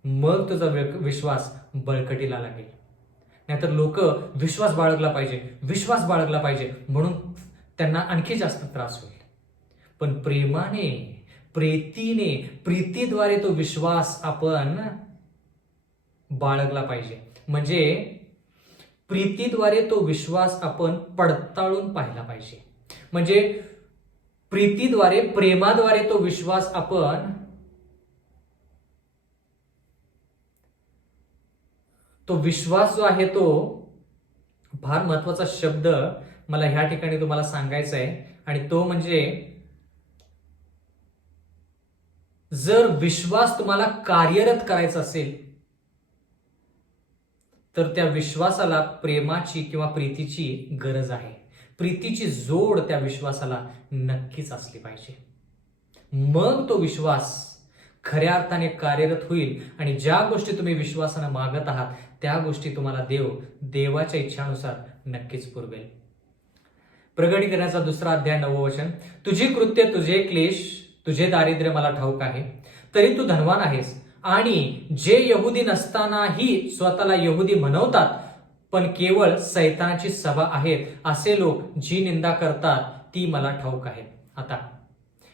मग तुझा विश्वास बळकटीला लागेल. नाहीतर लोक विश्वास बाळगला पाहिजे, विश्वास बाळगला पाहिजे म्हणून त्यांना आणखी जास्त त्रास होईल. पण प्रेमाने, प्रीतीने, प्रीतीद्वारे तो विश्वास आपण बाळगला पाहिजे. म्हणजे प्रीतीद्वारे तो विश्वास आपण पडताळून पाहिला पाहिजे. म्हणजे प्रीतीद्वारे, प्रेमाद्वारे तो विश्वास आपण तो विश्वास जो आहे तो फार महत्वाचा शब्द मला ह्या ठिकाणी तुम्हाला सांगायचा आहे, आणि तो म्हणजे जर विश्वास तुम्हाला कार्यरत करायचा असेल तर त्या विश्वासाला प्रेमाची किंवा प्रीतीची गरज आहे. प्रीतीची जोड त्या विश्वासाला नक्कीच असली पाहिजे. मग तो विश्वास खऱ्या अर्थाने कार्यरत होईल आणि ज्या गोष्टी तुम्ही विश्वासाने मागत आहात त्या गोष्टी तुम्हाला देवाच्या इच्छानुसार नक्कीच पुरवेल. प्रगटीकरणाचा 2 अध्याय 9 वचन, तुझी कृत्य, तुझे क्लेश, तुझे दारिद्र्य मला ठाऊक आहे, तरी तू धनवान आहेस. आणि जे यहुदी नसतानाही स्वतःला यहुदी म्हणवतात पण केवळ सैतानाची सभा आहेत असे लोक जी निंदा करतात ती मला ठाऊक आहेत. आता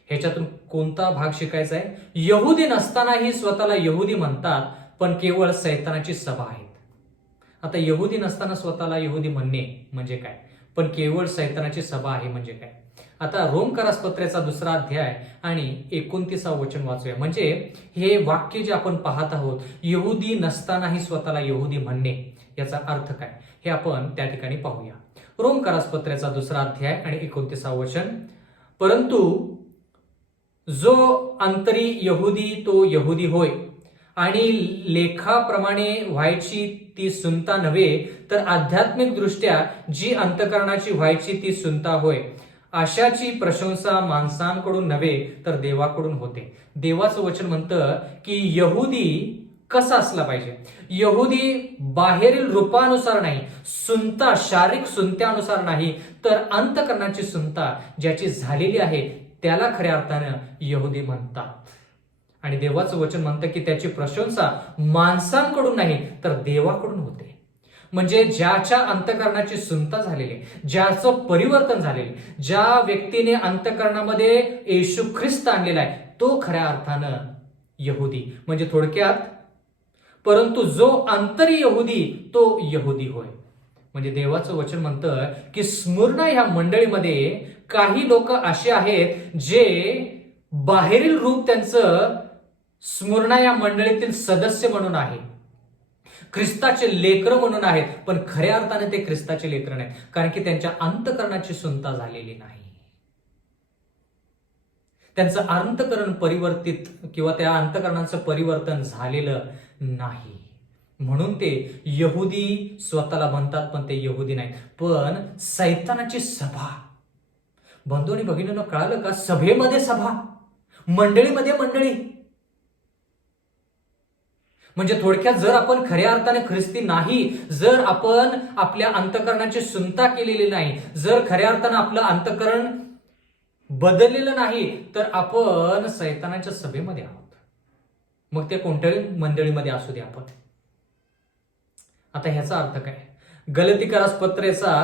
ह्याच्यातून कोणता भाग शिकायचा आहे? यहुदी नसतानाही स्वतःला यहुदी म्हणतात पण केवळ सैतानाची सभा आहेत. आता यहुदी नसताना स्वतःला यहुदी म्हणणे म्हणजे काय, पण केवळ सैतानाची सभा आहे म्हणजे काय? आता रोमकरास पत्रेचा 2 अध्याय आणि 29 वचन वाचूया. म्हणजे हे वाक्य जे आपण पाहत आहोत, यहुदी नसतानाही स्वतःला यहुदी म्हणणे, याचा अर्थ काय हे आपण त्या ठिकाणी पाहूया. रोमकरास पत्रेचा 2 अध्याय आणि 29 वचन, परंतु जो अंतरी यहुदी तो यहुदी होय, आणि लेखाप्रमाणे व्हायची ती सुनता नव्हे, तर आध्यात्मिक दृष्ट्या जी अंतकरणाची व्हायची ती सुनता होय. अशाची प्रशंसा माणसांकडून नव्हे तर देवाकडून होते. देवाचं वचन म्हणतं की यहुदी कसा असला पाहिजे? यहुदी बाहेरील रूपानुसार नाही, सुनता, शारीरिक सुनत्यानुसार नाही, तर अंतकरणाची सुनता ज्याची झालेली आहे त्याला खऱ्या अर्थानं यहुदी म्हणतात. आणि देवाचं वचन म्हणतं की त्याची प्रशंसा माणसांकडून नाही तर देवाकडून होते. म्हणजे ज्याच्या अंतकरणाची सुनता झालेली, ज्याचं परिवर्तन झालेले, ज्या व्यक्तीने अंतकरणामध्ये येशू ख्रिस्त आणलेला आहे तो खऱ्या अर्थानं यहुदी. म्हणजे थोडक्यात, परंतु जो अंतरी यहुदी तो यहुदी होय. म्हणजे देवाचं वचन म्हणतं की स्मुर्ना ह्या मंडळीमध्ये काही लोक असे आहेत जे बाहेरील रूप त्यांचं स्मुर्ना या मंडळीतील सदस्य म्हणून आहे, ख्रिस्ताचे लेकरं म्हणून आहेत, पण खऱ्या अर्थाने ते ख्रिस्ताचे लेकरं नाहीत, कारण की त्यांच्या अंतकरणाची सुनता झालेली नाही. त्यांचं अंतकरण परिवर्तित किंवा त्या अंतकरणाचं परिवर्तन झालेलं नाही. म्हणून ते यहुदी स्वतःला म्हणतात पण ते यहुदी नाहीत, पण सैतानाची सभा. बंधू आणि भगिनींनो, कळालं का? सभेमध्ये सभा, मंडळीमध्ये मंडळी. म्हणजे थोडक्यात, जर आपण खऱ्या अर्थाने ख्रिस्ती नाही, जर आपण आपल्या अंतकरणाची सुनता केलेली नाही, जर खऱ्या अर्थानं आपलं अंतकरण बदललेलं नाही, तर आपण सैतानाच्या सभेमध्ये आहोत. मग ते कोणत्याही मंडळीमध्ये असू दे आपण. आता ह्याचा अर्थ काय? गलतीकारास पत्रेचा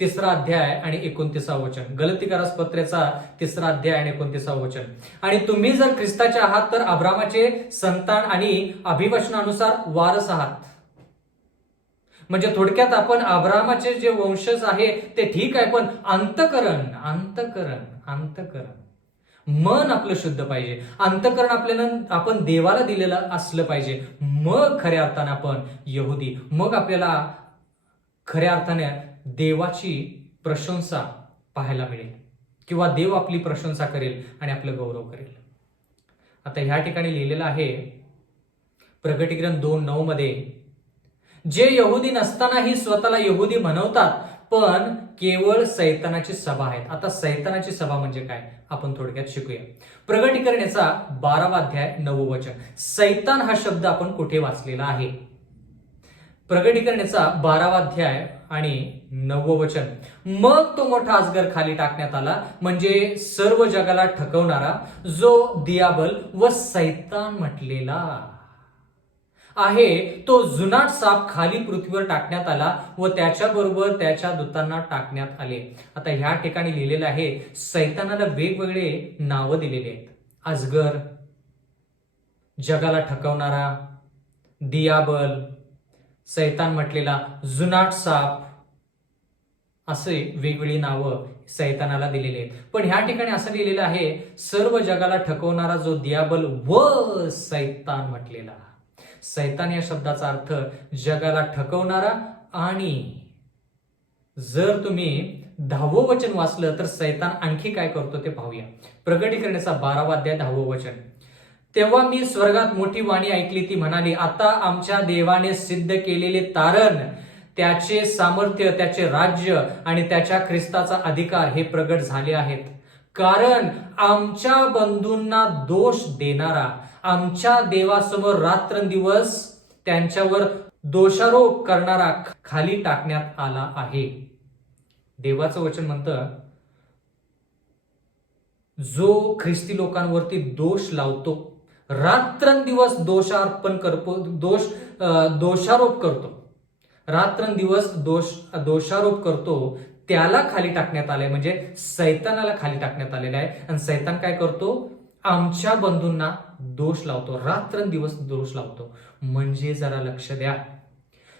3 अध्याय आणि 29 वचन. गलतीकारास पत्रेचा 3 अध्याय आणि 29 वचन. आणि तुम्ही जर ख्रिस्ताचे आहात तर अब्रामाचे संतान आणि अभिवचनानुसार वारस आहात. म्हणजे थोडक्यात आपण अब्रामाचे जे वंशज आहे ते ठीक आहे, पण अंतकरण अंतकरण अंतकरण मन आपलं शुद्ध पाहिजे. अंतकरण आपल्याला आपण देवाला दिलेलं असलं पाहिजे. मग खऱ्या अर्थाने आपण यहुदी, मग आपल्याला खऱ्या अर्थाने देवाची प्रशंसा पाहायला मिळेल किंवा देव आपली प्रशंसा करेल आणि आपलं गौरव करेल. आता ह्या ठिकाणी लिहिलेलं आहे प्रकटीकरण 2:9 मध्ये, जे यहुदी नसतानाही स्वतःला यहुदी म्हणवतात पण केवळ सैतानाची सभा आहेत. आता सैतानाची सभा म्हणजे काय आपण थोडक्यात शिकूया. प्रकटीकरणाचा 12 अध्याय 9 वचन. सैतान हा शब्द आपण कुठे वाचलेला आहे? प्रकटीकरणाचा 12 अध्याय आणि 9 वचन. मग तो मोठा अजगर खाली टाकण्यात आला, म्हणजे सर्व जगाला ठकवणारा, जो दियाबल व सैतान म्हटलेला. आहे तो जुनाट साप खाली पृथ्वीवर टाकण्यात आला व त्याच्याबरोबर त्याच्या दूतांना टाकण्यात आले. आता ह्या ठिकाणी लिहिलेलं आहे, सैतानाला वेगवेगळे नावं दिलेले आहेत. अजगर, जगाला ठकवणारा, दियाबल, सैतान म्हटलेला, जुनाट साप, असे वेगवेगळी नावं सैतानाला दिलेली आहेत. पण ह्या ठिकाणी असं लिहिलेलं आहे, सर्व जगाला ठकवणारा जो दियाबल व सैतान म्हटलेला. सैतान या शब्दाचा अर्थ जगाला ठकवणारा. आणि जर तुम्ही 10वं वचन वाचलं तर सैतान आणखी काय करतो ते पाहूया. प्रकटीकरणाचा 12वा अध्याय 10वं वचन. तेव्हा मी स्वर्गात मोठी वाणी ऐकली, ती म्हणाली, आता आमच्या देवाने सिद्ध केलेले तारण, त्याचे सामर्थ्य, त्याचे राज्य आणि त्याच्या ख्रिस्ताचा अधिकार हे प्रगट झाले आहेत. कारण आमच्या बंधूंना दोष देणारा आमच्या देवासमोर रात्रंदिवस त्यांच्यावर दोषारोप करणारा खाली टाकण्यात आला आहे. देवाचं वचन म्हणतं, जो ख्रिस्ती लोकांवरती दोष लावतो, रात्रंदिवस दोषारोप करतो, रात्रंदिवस दोषारोप करतो, त्याला खाली टाकण्यात आलंय. म्हणजे सैतानाला खाली टाकण्यात आलेलं आहे. आणि सैतान काय करतो? आमच्या बंधूंना दोष लावतो, रात्रंदिवस दोष लावतो. म्हणजे जरा लक्ष द्या,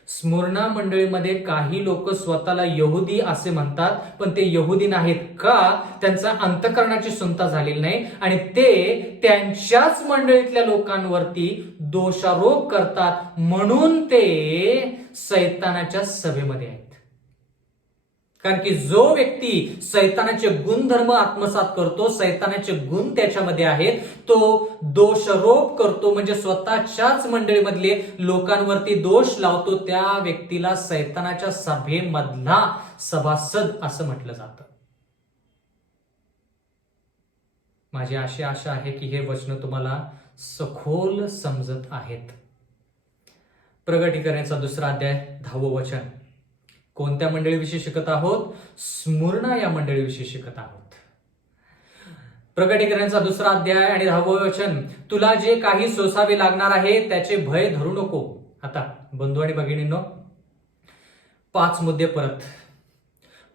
स्मुर्ना मंडळीमध्ये काही लोक स्वतःला यहुदी असे म्हणतात, पण ते यहुदी नाहीत. का? त्यांचा अंतःकरणाची सुंता झालेली नाही आणि ते त्यांच्याच मंडळीतल्या लोकांवरती दोषारोप करतात, म्हणून ते सैतानाच्या सभेमध्ये आहेत. कारण की जो व्यक्ती सैतानाचे गुणधर्म आत्मसात करतो, सैतानाचे गुण त्याच्यामध्ये आहेत, तो दोषारोप करतो, म्हणजे स्वतःच्याच मंडळीमधले लोकांवरती दोष लावतो, त्या व्यक्तीला सैतानाच्या सभेमधला सभासद असं म्हटलं जातं. माझी अशी आशा आहे की हे वचन तुम्हाला सखोल समजत आहेत. प्रकटीकरणाचा 2रा अध्याय 10वं वचन. कोणत्या मंडळीविषयी शिकत आहोत? स्मुर्ना या मंडळीविषयी शिकत आहोत. प्रकटीकरणाचा 2रा अध्याय आणि 10वं वचन. तुला जे काही सोसावे लागणार आहे त्याचे भय धरू नको. आता बंधू आणि भगिनींनो, 5 मुद्दे परत.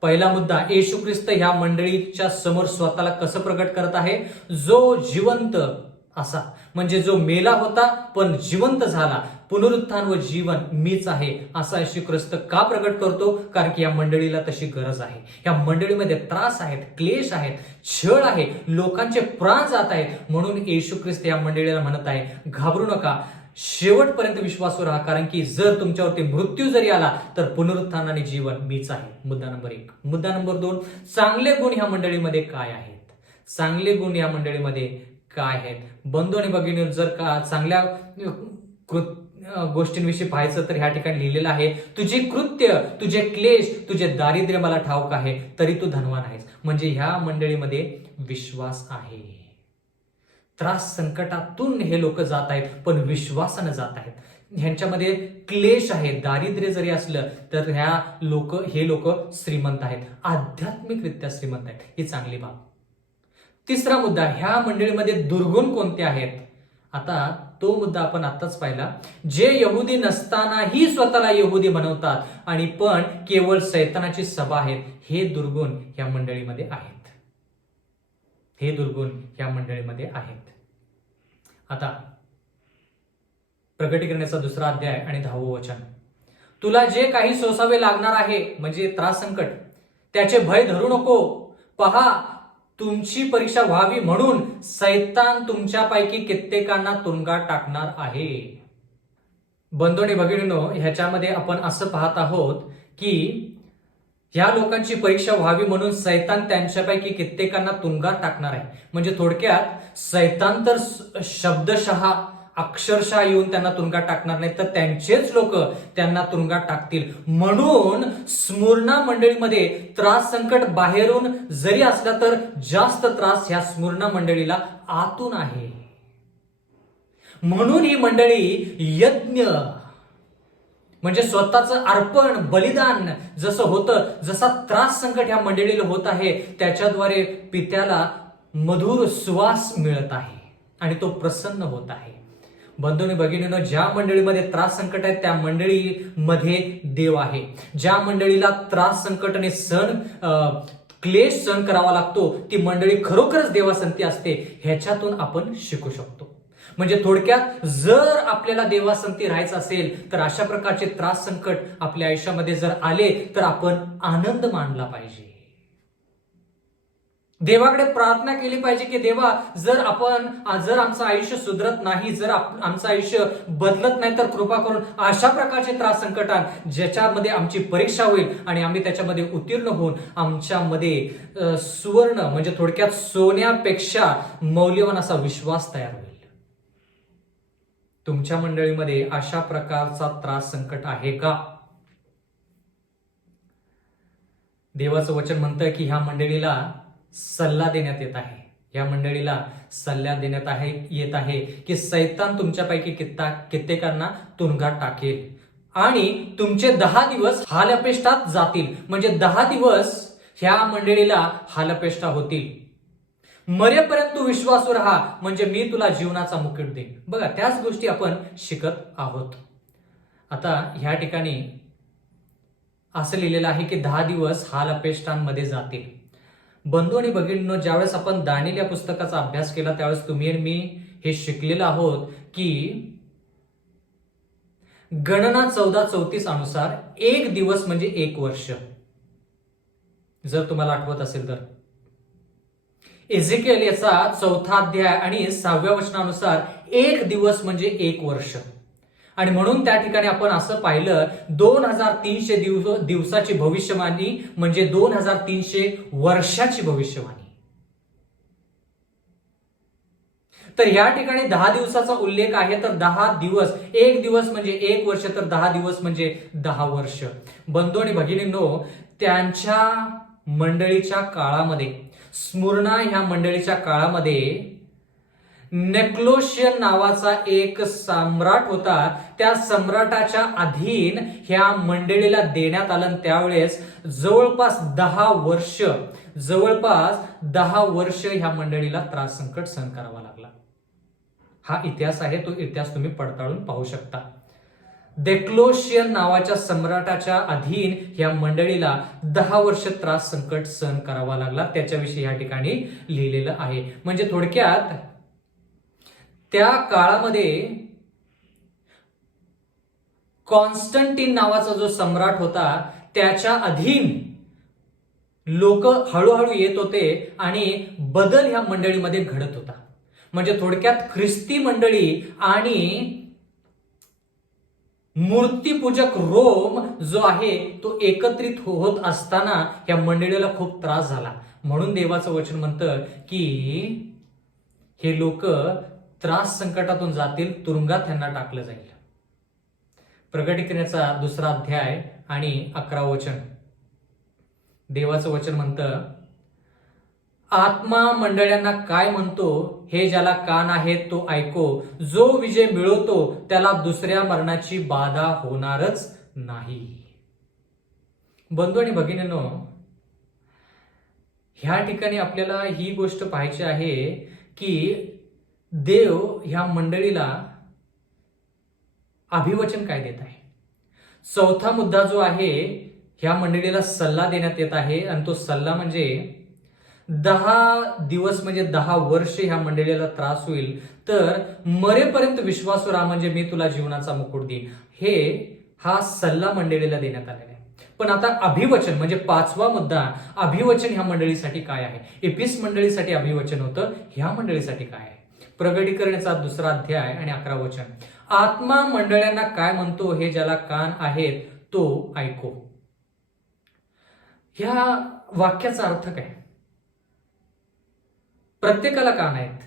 पहिला मुद्दा, येशू ख्रिस्त ह्या मंडळीच्या समोर स्वतःला कसं प्रकट करत आहे? जो जिवंत असा, म्हणजे जो मेला होता पण जिवंत झाला, पुनरुत्थान व जीवन मीच आहे, असा येशू ख्रिस्त का प्रकट करतो? कारण की या मंडळीला तशी गरज आहे. या मंडळीमध्ये त्रास आहेत, क्लेश आहेत, छळ आहे, लोकांचे प्राण जात आहेत. म्हणून येशू ख्रिस्त या मंडळीला म्हणत आहे, घाबरू नका, शेवटपर्यंत विश्वासू राहा, कारण की जर तुमच्यावरती मृत्यू जरी आला तर पुनरुत्थान आणि जीवन मीच आहे. मुद्दा नंबर 1. मुद्दा नंबर 2, चांगले गुण ह्या मंडळीमध्ये काय आहेत? चांगले गुण या मंडळीमध्ये काय आहेत? बंधू आणि भगिनी, जर का चांगल्या गोष्टींविषयी पाहायचं तर ह्या ठिकाणी लिहिलेलं आहे, तुझी कृत्य, तुझे क्लेश, तुझे दारिद्र्य मला ठाऊक आहे, तरी तू धनवान आहेस. म्हणजे ह्या मंडळीमध्ये विश्वास आहे. त्रास संकटातून हे लोक जात आहेत, पण विश्वासानं जात आहेत. ह्यांच्यामध्ये क्लेश आहे, दारिद्र्य जरी असलं तर हे लोक श्रीमंत आहेत, आध्यात्मिकरित्या श्रीमंत आहेत. ही चांगली बाब. 3रा मुद्दा, ह्या मंडळीमध्ये दुर्गुण कोणते आहेत? आता तो मुद्दा आपण आताच पाहिला. जे यहुदी नसतानाही स्वतःला यहुदी बनवतात आणि पण केवळ सैतानाची सभा आहेत, हे दुर्गुण ह्या मंडळीमध्ये आहेत. हे दुर्गुण ह्या मंडळीमध्ये आहेत. आता प्रकटीकरणाचा 2रा अध्याय आणि 10वं वचन. तुला जे काही सोसावे लागणार आहे, म्हणजे त्रास संकट, त्याचे भय धरू नको. पहा, तुमची परीक्षा व्हावी म्हणून सैतान तुमच्यापैकी कित्येकांना तुरुंगात टाकणार आहे. बंधू आणि भगिनींनो, ह्याच्यामध्ये आपण असं पाहत आहोत की ह्या लोकांची परीक्षा व्हावी म्हणून सैतान त्यांच्यापैकी कित्येकांना तुरुंगात टाकणार आहे. म्हणजे थोडक्यात सैतान तर शब्दशः अक्षरशः येऊन त्यांना तुरुंगात टाकणार नाही, तर त्यांचेच लोक त्यांना तुरुंगात टाकतील. म्हणून स्मुर्ना मंडळीमध्ये त्रास संकट बाहेरून जरी असला तर जास्त त्रास ह्या स्मुर्ना मंडळीला आतून आहे. म्हणून ही मंडळी यज्ञ, म्हणजे स्वतःचं अर्पण, बलिदान जसं होतं, जसा त्रास संकट ह्या मंडळीला होत आहे, त्याच्याद्वारे पित्याला मधुर सुवास मिळत आहे आणि तो प्रसन्न होत आहे. बंधूंनी भगिनींनो, ज्या मंडळीमध्ये त्रास संकट आहेत त्या मंडळीमध्ये देव आहे. ज्या मंडळीला त्रास संकटने क्लेश सहन करावा लागतो ती मंडळी खरोखरच देवासंती असते, ह्याच्यातून आपण शिकू शकतो. म्हणजे थोडक्यात जर आपल्याला देवासंती राहायचं असेल तर अशा प्रकारचे त्रास संकट आपल्या आयुष्यामध्ये जर आले तर आपण आनंद मानला पाहिजे. देवाकडे प्रार्थना केली पाहिजे की देवा, जर आमचं आयुष्य सुधरत नाही, जर आमचं आयुष्य बदलत नाही तर कृपा करून अशा प्रकारचे त्रास संकटात ज्याच्यामध्ये आमची परीक्षा होईल आणि आम्ही त्याच्यामध्ये उत्तीर्ण होऊन आमच्यामध्ये सुवर्ण म्हणजे थोडक्यात सोन्यापेक्षा मौल्यवान असा विश्वास तयार होईल. तुमच्या मंडळीमध्ये अशा प्रकारचा त्रास संकट आहे का? देवाचं वचन म्हणतं की ह्या मंडळीला सल्ला देण्यात येत आहे. या मंडळीला सल्ला देण्यात येत आहे की सैतान तुमच्यापैकी कित्येकांना तुरुंगात टाकेल आणि तुमचे 10 दिवस हालअपेष्टात जातील. म्हणजे 10 दिवस ह्या मंडळीला हालअपेष्टा होतील. मरेपर्यंत तू विश्वासू राहा म्हणजे मी तुला जीवनाचा मुकुट देईन. बघा, त्याच गोष्टी आपण शिकत आहोत. आता ह्या ठिकाणी असं लिहिलेलं आहे की 10 दिवस हालअपेष्टांमध्ये जातील. बंधू आणि भगिनींनो, ज्यावेळेस आपण दानिएल या पुस्तकाचा अभ्यास केला त्यावेळेस तुम्ही आणि मी हे शिकलेलो आहोत की गणना 14:34 अनुसार 1 दिवस म्हणजे 1 वर्ष. जर तुम्हाला आठवत असेल तर एझेकिएल याचा 4था अध्याय आणि 6व्या वचनानुसार 1 दिवस म्हणजे 1 वर्ष. आणि म्हणून त्या ठिकाणी आपण असं पाहिलं 2300 दिवसाची भविष्यवाणी म्हणजे 2300 वर्षाची भविष्यवाणी. तर या ठिकाणी 10 दिवसाचा उल्लेख आहे. तर 10 दिवस, 1 दिवस म्हणजे 1 वर्ष, तर 10 दिवस म्हणजे 10 वर्ष. बंधू आणि भगिनींनो, त्यांच्या मंडळीच्या काळामध्ये, स्मुर्ना ह्या मंडळीच्या काळामध्ये नेक्लोशियन नावाचा एक सम्राट होता. त्या सम्राटाच्या अधीन ह्या मंडळीला देण्यात आलं. त्यावेळेस जवळपास 10 वर्ष ह्या मंडळीला त्रास संकट सहन करावा लागला. हा इतिहास आहे, तो इतिहास तुम्ही पडताळून पाहू शकता. नेक्लोशियन नावाच्या सम्राटाच्या अधीन ह्या मंडळीला 10 वर्ष त्रास संकट सहन करावा लागला. त्याच्याविषयी या ठिकाणी लिहिलेलं आहे. म्हणजे थोडक्यात त्या काळामध्ये कॉन्स्टंटीन नावाचा जो सम्राट होता त्याच्या अधीन लोक हळूहळू येत होते आणि बदल ह्या मंडळीमध्ये घडत होता. म्हणजे थोडक्यात ख्रिस्ती मंडळी आणि मूर्तीपूजक रोम जो आहे तो एकत्रित होत असताना या मंडळीला खूप त्रास झाला. म्हणून देवाचं वचन म्हणतं की हे लोक त्रास संकटातून जातील, तुरुंगात त्यांना टाकलं जाईल. प्रकटीकरणाचा 2रा अध्याय आणि 11वं वचन, देवाचं वचन म्हणतं, आत्मा मंडळांना काय म्हणतो हे ज्याला कान आहेत तो ऐको. जो विजय मिळवतो त्याला दुसऱ्या मरणाची बाधा होणारच नाही. बंधू आणि भगिनींनो, ह्या ठिकाणी आपल्याला ही गोष्ट पाहायची आहे की देव ह्या मंडळीला अभिवचन काय देत आहे. 4था मुद्दा जो आहे, ह्या मंडळीला सल्ला देण्यात येत आहे आणि तो सल्ला म्हणजे 10 दिवस म्हणजे 10 वर्ष ह्या मंडळीला त्रास होईल, तर मरेपर्यंत विश्वासू राहा म्हणजे मी तुला जीवनाचा मुकुट देईन. हा सल्ला मंडळीला देण्यात आलेला आहे. पण आता अभिवचन म्हणजे 5वा मुद्दा, अभिवचन ह्या मंडळीसाठी काय आहे. एफिस मंडळीसाठी अभिवचन होतं, ह्या मंडळीसाठी काय आहे. प्रकटीकरणाचा 2रा अध्याय आणि 11वं वचन, आत्मा मंडळांना काय म्हणतो हे ज्याला कान आहेत तो ऐको. ह्या वाक्याचा अर्थ काय. प्रत्येकाला कान आहेत,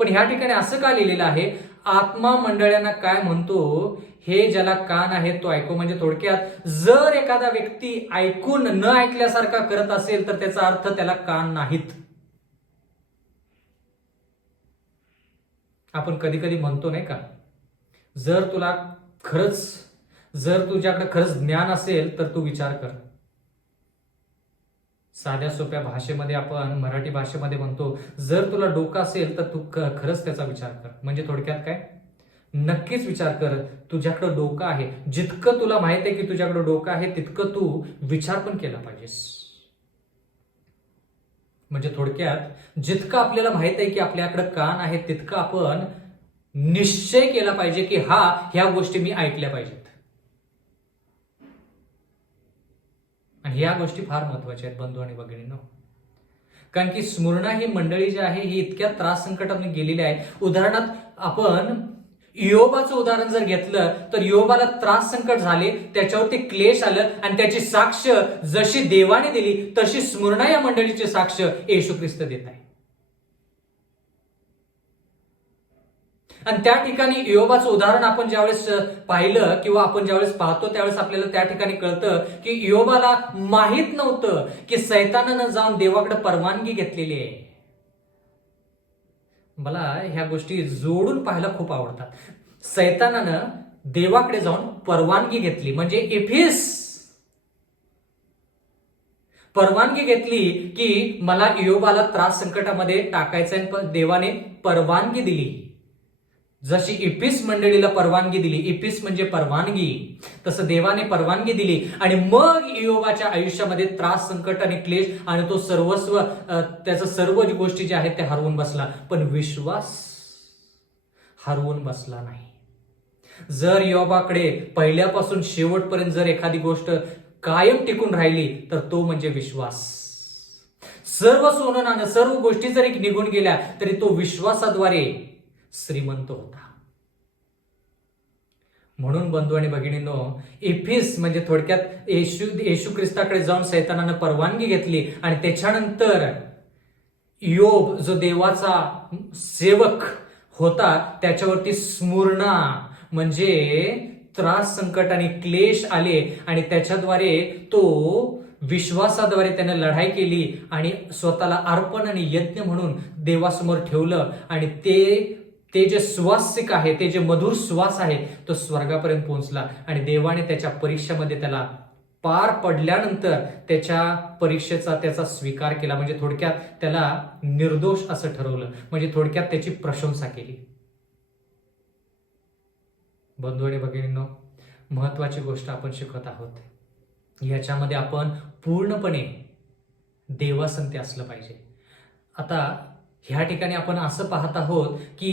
पण ह्या ठिकाणी असं का लिहिलेलं आहे, आत्मा मंडळांना काय म्हणतो हे ज्याला कान आहेत तो ऐको. म्हणजे थोडक्यात जर एखादा व्यक्ती ऐकून न ऐकल्यासारखा करत असेल तर त्याचा अर्थ त्याला कान नाहीत. आपण कधी कधी म्हणतो नाही का, जर तुझ्याकडे खरंच ज्ञान असेल तर तू विचार कर. साध्या सोप्या भाषेमध्ये आपण मराठी भाषेमध्ये म्हणतो, जर तुला डोकं असेल तर तू खरंच त्याचा विचार कर. म्हणजे थोडक्यात काय, नक्कीच विचार कर. तुझ्याकडं डोकं आहे, जितकं तुला माहित आहे की तुझ्याकडे डोकं आहे तितकं तू विचार पण केला पाहिजेस. म्हणजे थोडक्यात जितकं आपल्याला माहित आहे की आपल्याकडे कान आहे तितकं आपण निश्चय केला पाहिजे की ह्या गोष्टी मी ऐकल्या पाहिजेत. आणि ह्या गोष्टी फार महत्वाच्या आहेत बंधू आणि भगिनींनो. कारण की स्मरणा ही मंडळी जी आहे ही इतक्या त्रास संकटातून गेलेली आहे. उदाहरणार्थ आपण योबाचं उदाहरण जर घेतलं तर योबाला त्रास संकट झाले, त्याच्यावरती क्लेश आलं आणि त्याची साक्ष जशी देवाने दिली तशी स्मरणा या मंडळीची साक्ष येशू ख्रिस्त देत आहे. आणि त्या ठिकाणी योबाचं उदाहरण आपण ज्यावेळेस पाहिलं किंवा आपण ज्यावेळेस पाहतो त्यावेळेस आपल्याला त्या ठिकाणी कळतं की योबाला माहित नव्हतं की सैतानानं जाऊन देवाकडे परवानगी घेतलेली आहे. मला ह्या गोष्टी जोडून पाहायला खूप आवडतात. सैतानानं देवाकडे जाऊन परवानगी घेतली, म्हणजे इफिस परवानगी घेतली की मला योबाला त्रास संकटामध्ये टाकायचं, पण देवाने परवानगी दिली. जशी इपिस मंडळीला परवानगी दिली, इपिस म्हणजे परवानगी, तसं देवाने परवानगी दिली. आणि मग योबाच्या आयुष्यामध्ये त्रास संकट आणि क्लेश आणि तो सर्वस्व त्याचं सर्व गोष्टी ज्या आहेत त्या हरवून बसला, पण विश्वास हरवून बसला नाही. जर योबाकडे पहिल्यापासून शेवटपर्यंत जर एखादी गोष्ट कायम टिकून राहिली तर तो म्हणजे विश्वास. सर्व सोनं नाणं सर्व गोष्टी जरी निघून गेल्या तरी तो विश्वासाद्वारे श्रीमंत होता. म्हणून बंधू आणि भगिनींनो, इफिस म्हणजे थोडक्यात येशू ख्रिस्ताकडे जाऊन सैतानानं परवानगी घेतली आणि त्याच्यानंतर योब जो देवाचा सेवक होता त्याच्यावरती स्मरणा म्हणजे त्रास संकट आणि क्लेश आले आणि त्याच्याद्वारे तो विश्वासाद्वारे त्याने लढाई केली आणि स्वतःला अर्पण आणि यज्ञ म्हणून देवासमोर ठेवलं. आणि ते जे स्वासिक आहे, ते जे मधुर श्वास आहे तो स्वर्गापर्यंत पोहोचला. आणि देवाने त्याच्या परीक्षेमध्ये त्याला पार पडल्यानंतर त्याच्या परीक्षेचा त्याचा स्वीकार केला. म्हणजे थोडक्यात त्याला निर्दोष असं ठरवलं, म्हणजे थोडक्यात त्याची प्रशंसा केली. बंधू आणि भगिनींनो, महत्वाची गोष्ट आपण शिकत आहोत. याच्यामध्ये आपण पूर्णपणे देवासंती असलं पाहिजे. आता ह्या ठिकाणी आपण असं पाहत आहोत की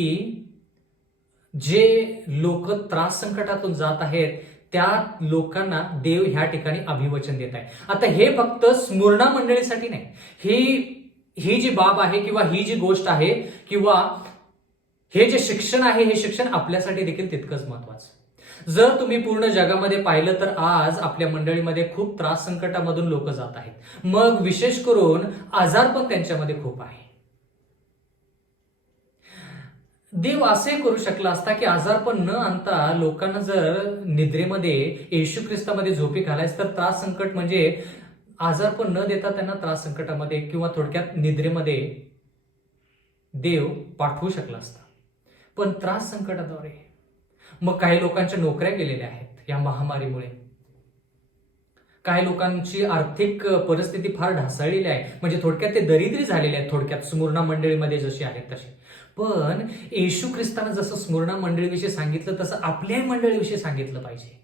जे लोक त्रास संकटातून जात आहेत त्या लोकांना देव ह्या ठिकाणी अभिवचन देत आहे. आता हे फक्त स्मरणा मंडळीसाठी नाही, ही जी बाब आहे किंवा ही जी गोष्ट आहे किंवा हे जे शिक्षण आहे हे शिक्षण आपल्यासाठी देखील तितकंच महत्वाचं. जर तुम्ही पूर्ण जगामध्ये पाहिलं तर आज आपल्या मंडळीमध्ये खूप त्रास संकटामधून लोक जात आहेत. मग विशेष करून आजार पण त्यांच्यामध्ये खूप आहे. देव असे करू शकला असता की आजार पण न आणता लोकांना जर निद्रेमध्ये येशू ख्रिस्तामध्ये झोपी घालायचं, तर त्रास संकट म्हणजे आजार पण न देता त्यांना त्रास संकटामध्ये किंवा थोडक्यात निद्रेमध्ये देव पाठवू शकला असता. पण त्रास संकटाद्वारे मग काही लोकांच्या नोकऱ्या गेलेल्या आहेत या महामारीमुळे. काही लोकांची आर्थिक परिस्थिती फार ढासळलेली आहे, म्हणजे थोडक्यात ते दरिद्री झालेले आहेत, थोडक्यात स्मरणा मंडळीमध्ये जशी आहेत तशी. पण येशू ख्रिस्तानं जसं स्मरणा मंडळीविषयी सांगितलं तसं आपल्याही मंडळीविषयी सांगितलं पाहिजे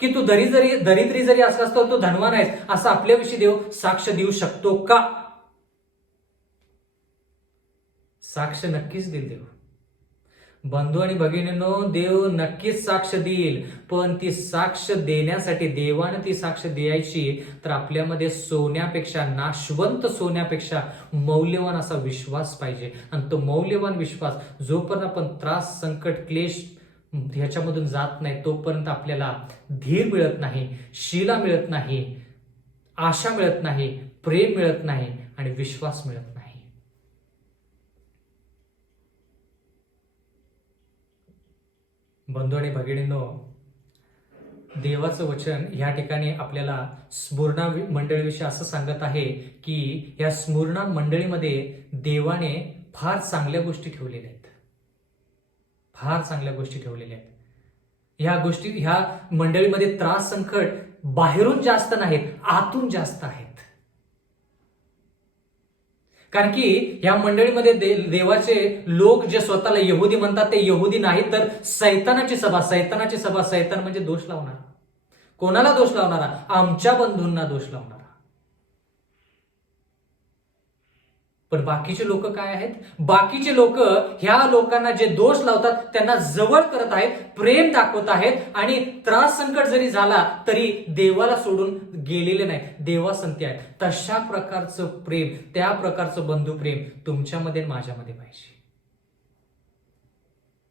की तू दरिद्री जरी असलास तर तू धनवान आहेस, असं आपल्याविषयी देव साक्ष देऊ शकतो का? साक्ष नक्कीच देईल देव. बंधू आणि भगिनींनो, देव नक्कीच साक्ष देईल, पण ती साक्ष देण्यासाठी देवानं ती साक्ष द्यायची तर आपल्यामध्ये सोन्यापेक्षा, नाशवंत सोन्यापेक्षा मौल्यवान असा विश्वास पाहिजे. आणि तो मौल्यवान विश्वास जोपर्यंत आपण त्रास संकट क्लेश ह्याच्यामधून जात नाही तोपर्यंत आपल्याला धीर मिळत नाही, शीला मिळत नाही, आशा मिळत नाही, प्रेम मिळत नाही आणि विश्वास मिळत नाही. बंधू आणि भगिनींनो, देवाचं वचन ह्या ठिकाणी आपल्याला स्मरणा मंडळीविषयी असं सांगत आहे की या स्मरणा मंडळीमध्ये देवाने फार चांगल्या गोष्टी ठेवलेल्या आहेत, फार चांगल्या गोष्टी ठेवलेल्या आहेत. ह्या मंडळीमध्ये त्रास संकट बाहेरून जास्त नाहीत, आतून जास्त आहेत. कारण की या मंडळीमध्ये देवाचे लोक जे स्वतःला यहुदी म्हणतात ते यहुदी नाहीत, तर सैतानाची सभा. सैतान म्हणजे दोष लावणारा. कोणाला दोष लावणारा? आमच्या बंधूंना दोष लावणारा. पण बाकीचे लोक काय आहेत? बाकीचे लोक ह्या लोकांना जे दोष लावतात त्यांना जवळ करत आहेत, प्रेम दाखवत आहेत आणि त्रास संकट जरी झाला तरी देवाला सोडून गेलेले नाही, देवासंती आहेत. तशा प्रकारचं प्रेम, त्या प्रकारचं बंधुप्रेम तुमच्यामध्ये माझ्यामध्ये पाहिजे.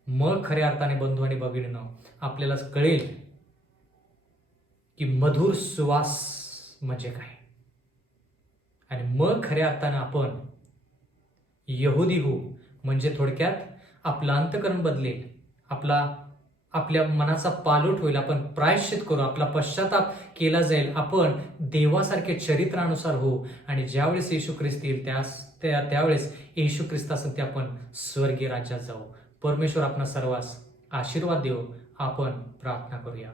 मग खऱ्या अर्थाने बंधू आणि भगिनींनो आपल्याला कळेल की मधुर सुवास म्हणजे काय. आणि मग खऱ्या अर्थानं आपण यहुदी हो, म्हणजे थोडक्यात आपलं अंतःकरण बदलेल, आपल्या मनाचा पालट होईल, आपण प्रायश्चित करू, आपला पश्चाताप केला जाईल, आपण देवासारखे चरित्रानुसार हो. आणि ज्यावेळेस येशू ख्रिस्त येईल त्यावेळेस येशू ख्रिस्तासाठी आपण स्वर्गीय राज्यात जाऊ. परमेश्वर आपणा सर्वांस आशीर्वाद देव. आपण प्रार्थना करूया.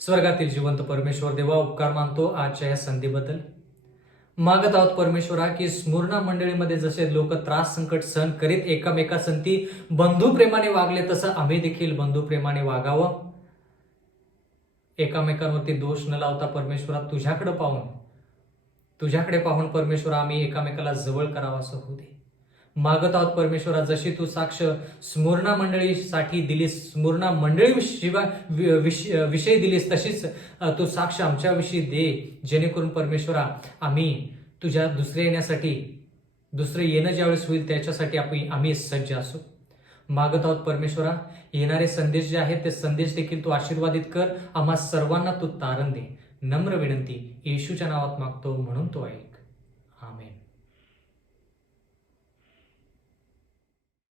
स्वर्गातील जिवंत परमेश्वर देवा, उपकार मानतो आजच्या या संधीबद्दल. मागत आहोत परमेश्वरा की स्मुर्ना मंडळीमध्ये जसे लोक त्रास संकट सहन करीत एकामेकासंती बंधुप्रेमाने वागले, तसं आम्ही देखील बंधुप्रेमाने वागावं. एकामेकांवरती दोष न लावता परमेश्वरा तुझ्याकडे पाहून परमेश्वरा आम्ही एकामेकाला जवळ करावं असं होऊ दे. मागत आहोत परमेश्वरा, जशी तू साक्ष स्मुर्ना मंडळीसाठी दिलीस, स्मुर्ना मंडळी विषयी दिलीस, तशीच तू साक्ष आमच्याविषयी दे, जेणेकरून परमेश्वरा आम्ही तुझ्या दुसरे येणं ज्यावेळेस होईल त्याच्यासाठी आम्ही सज्ज असू. मागत आहोत परमेश्वरा, येणारे संदेश जे आहेत ते संदेश देखील तू आशीर्वादित कर. आम्हा सर्वांना तू तारण दे. नम्र विनंती येशूच्या नावात मागतो, म्हणून तो ऐक. आमेन.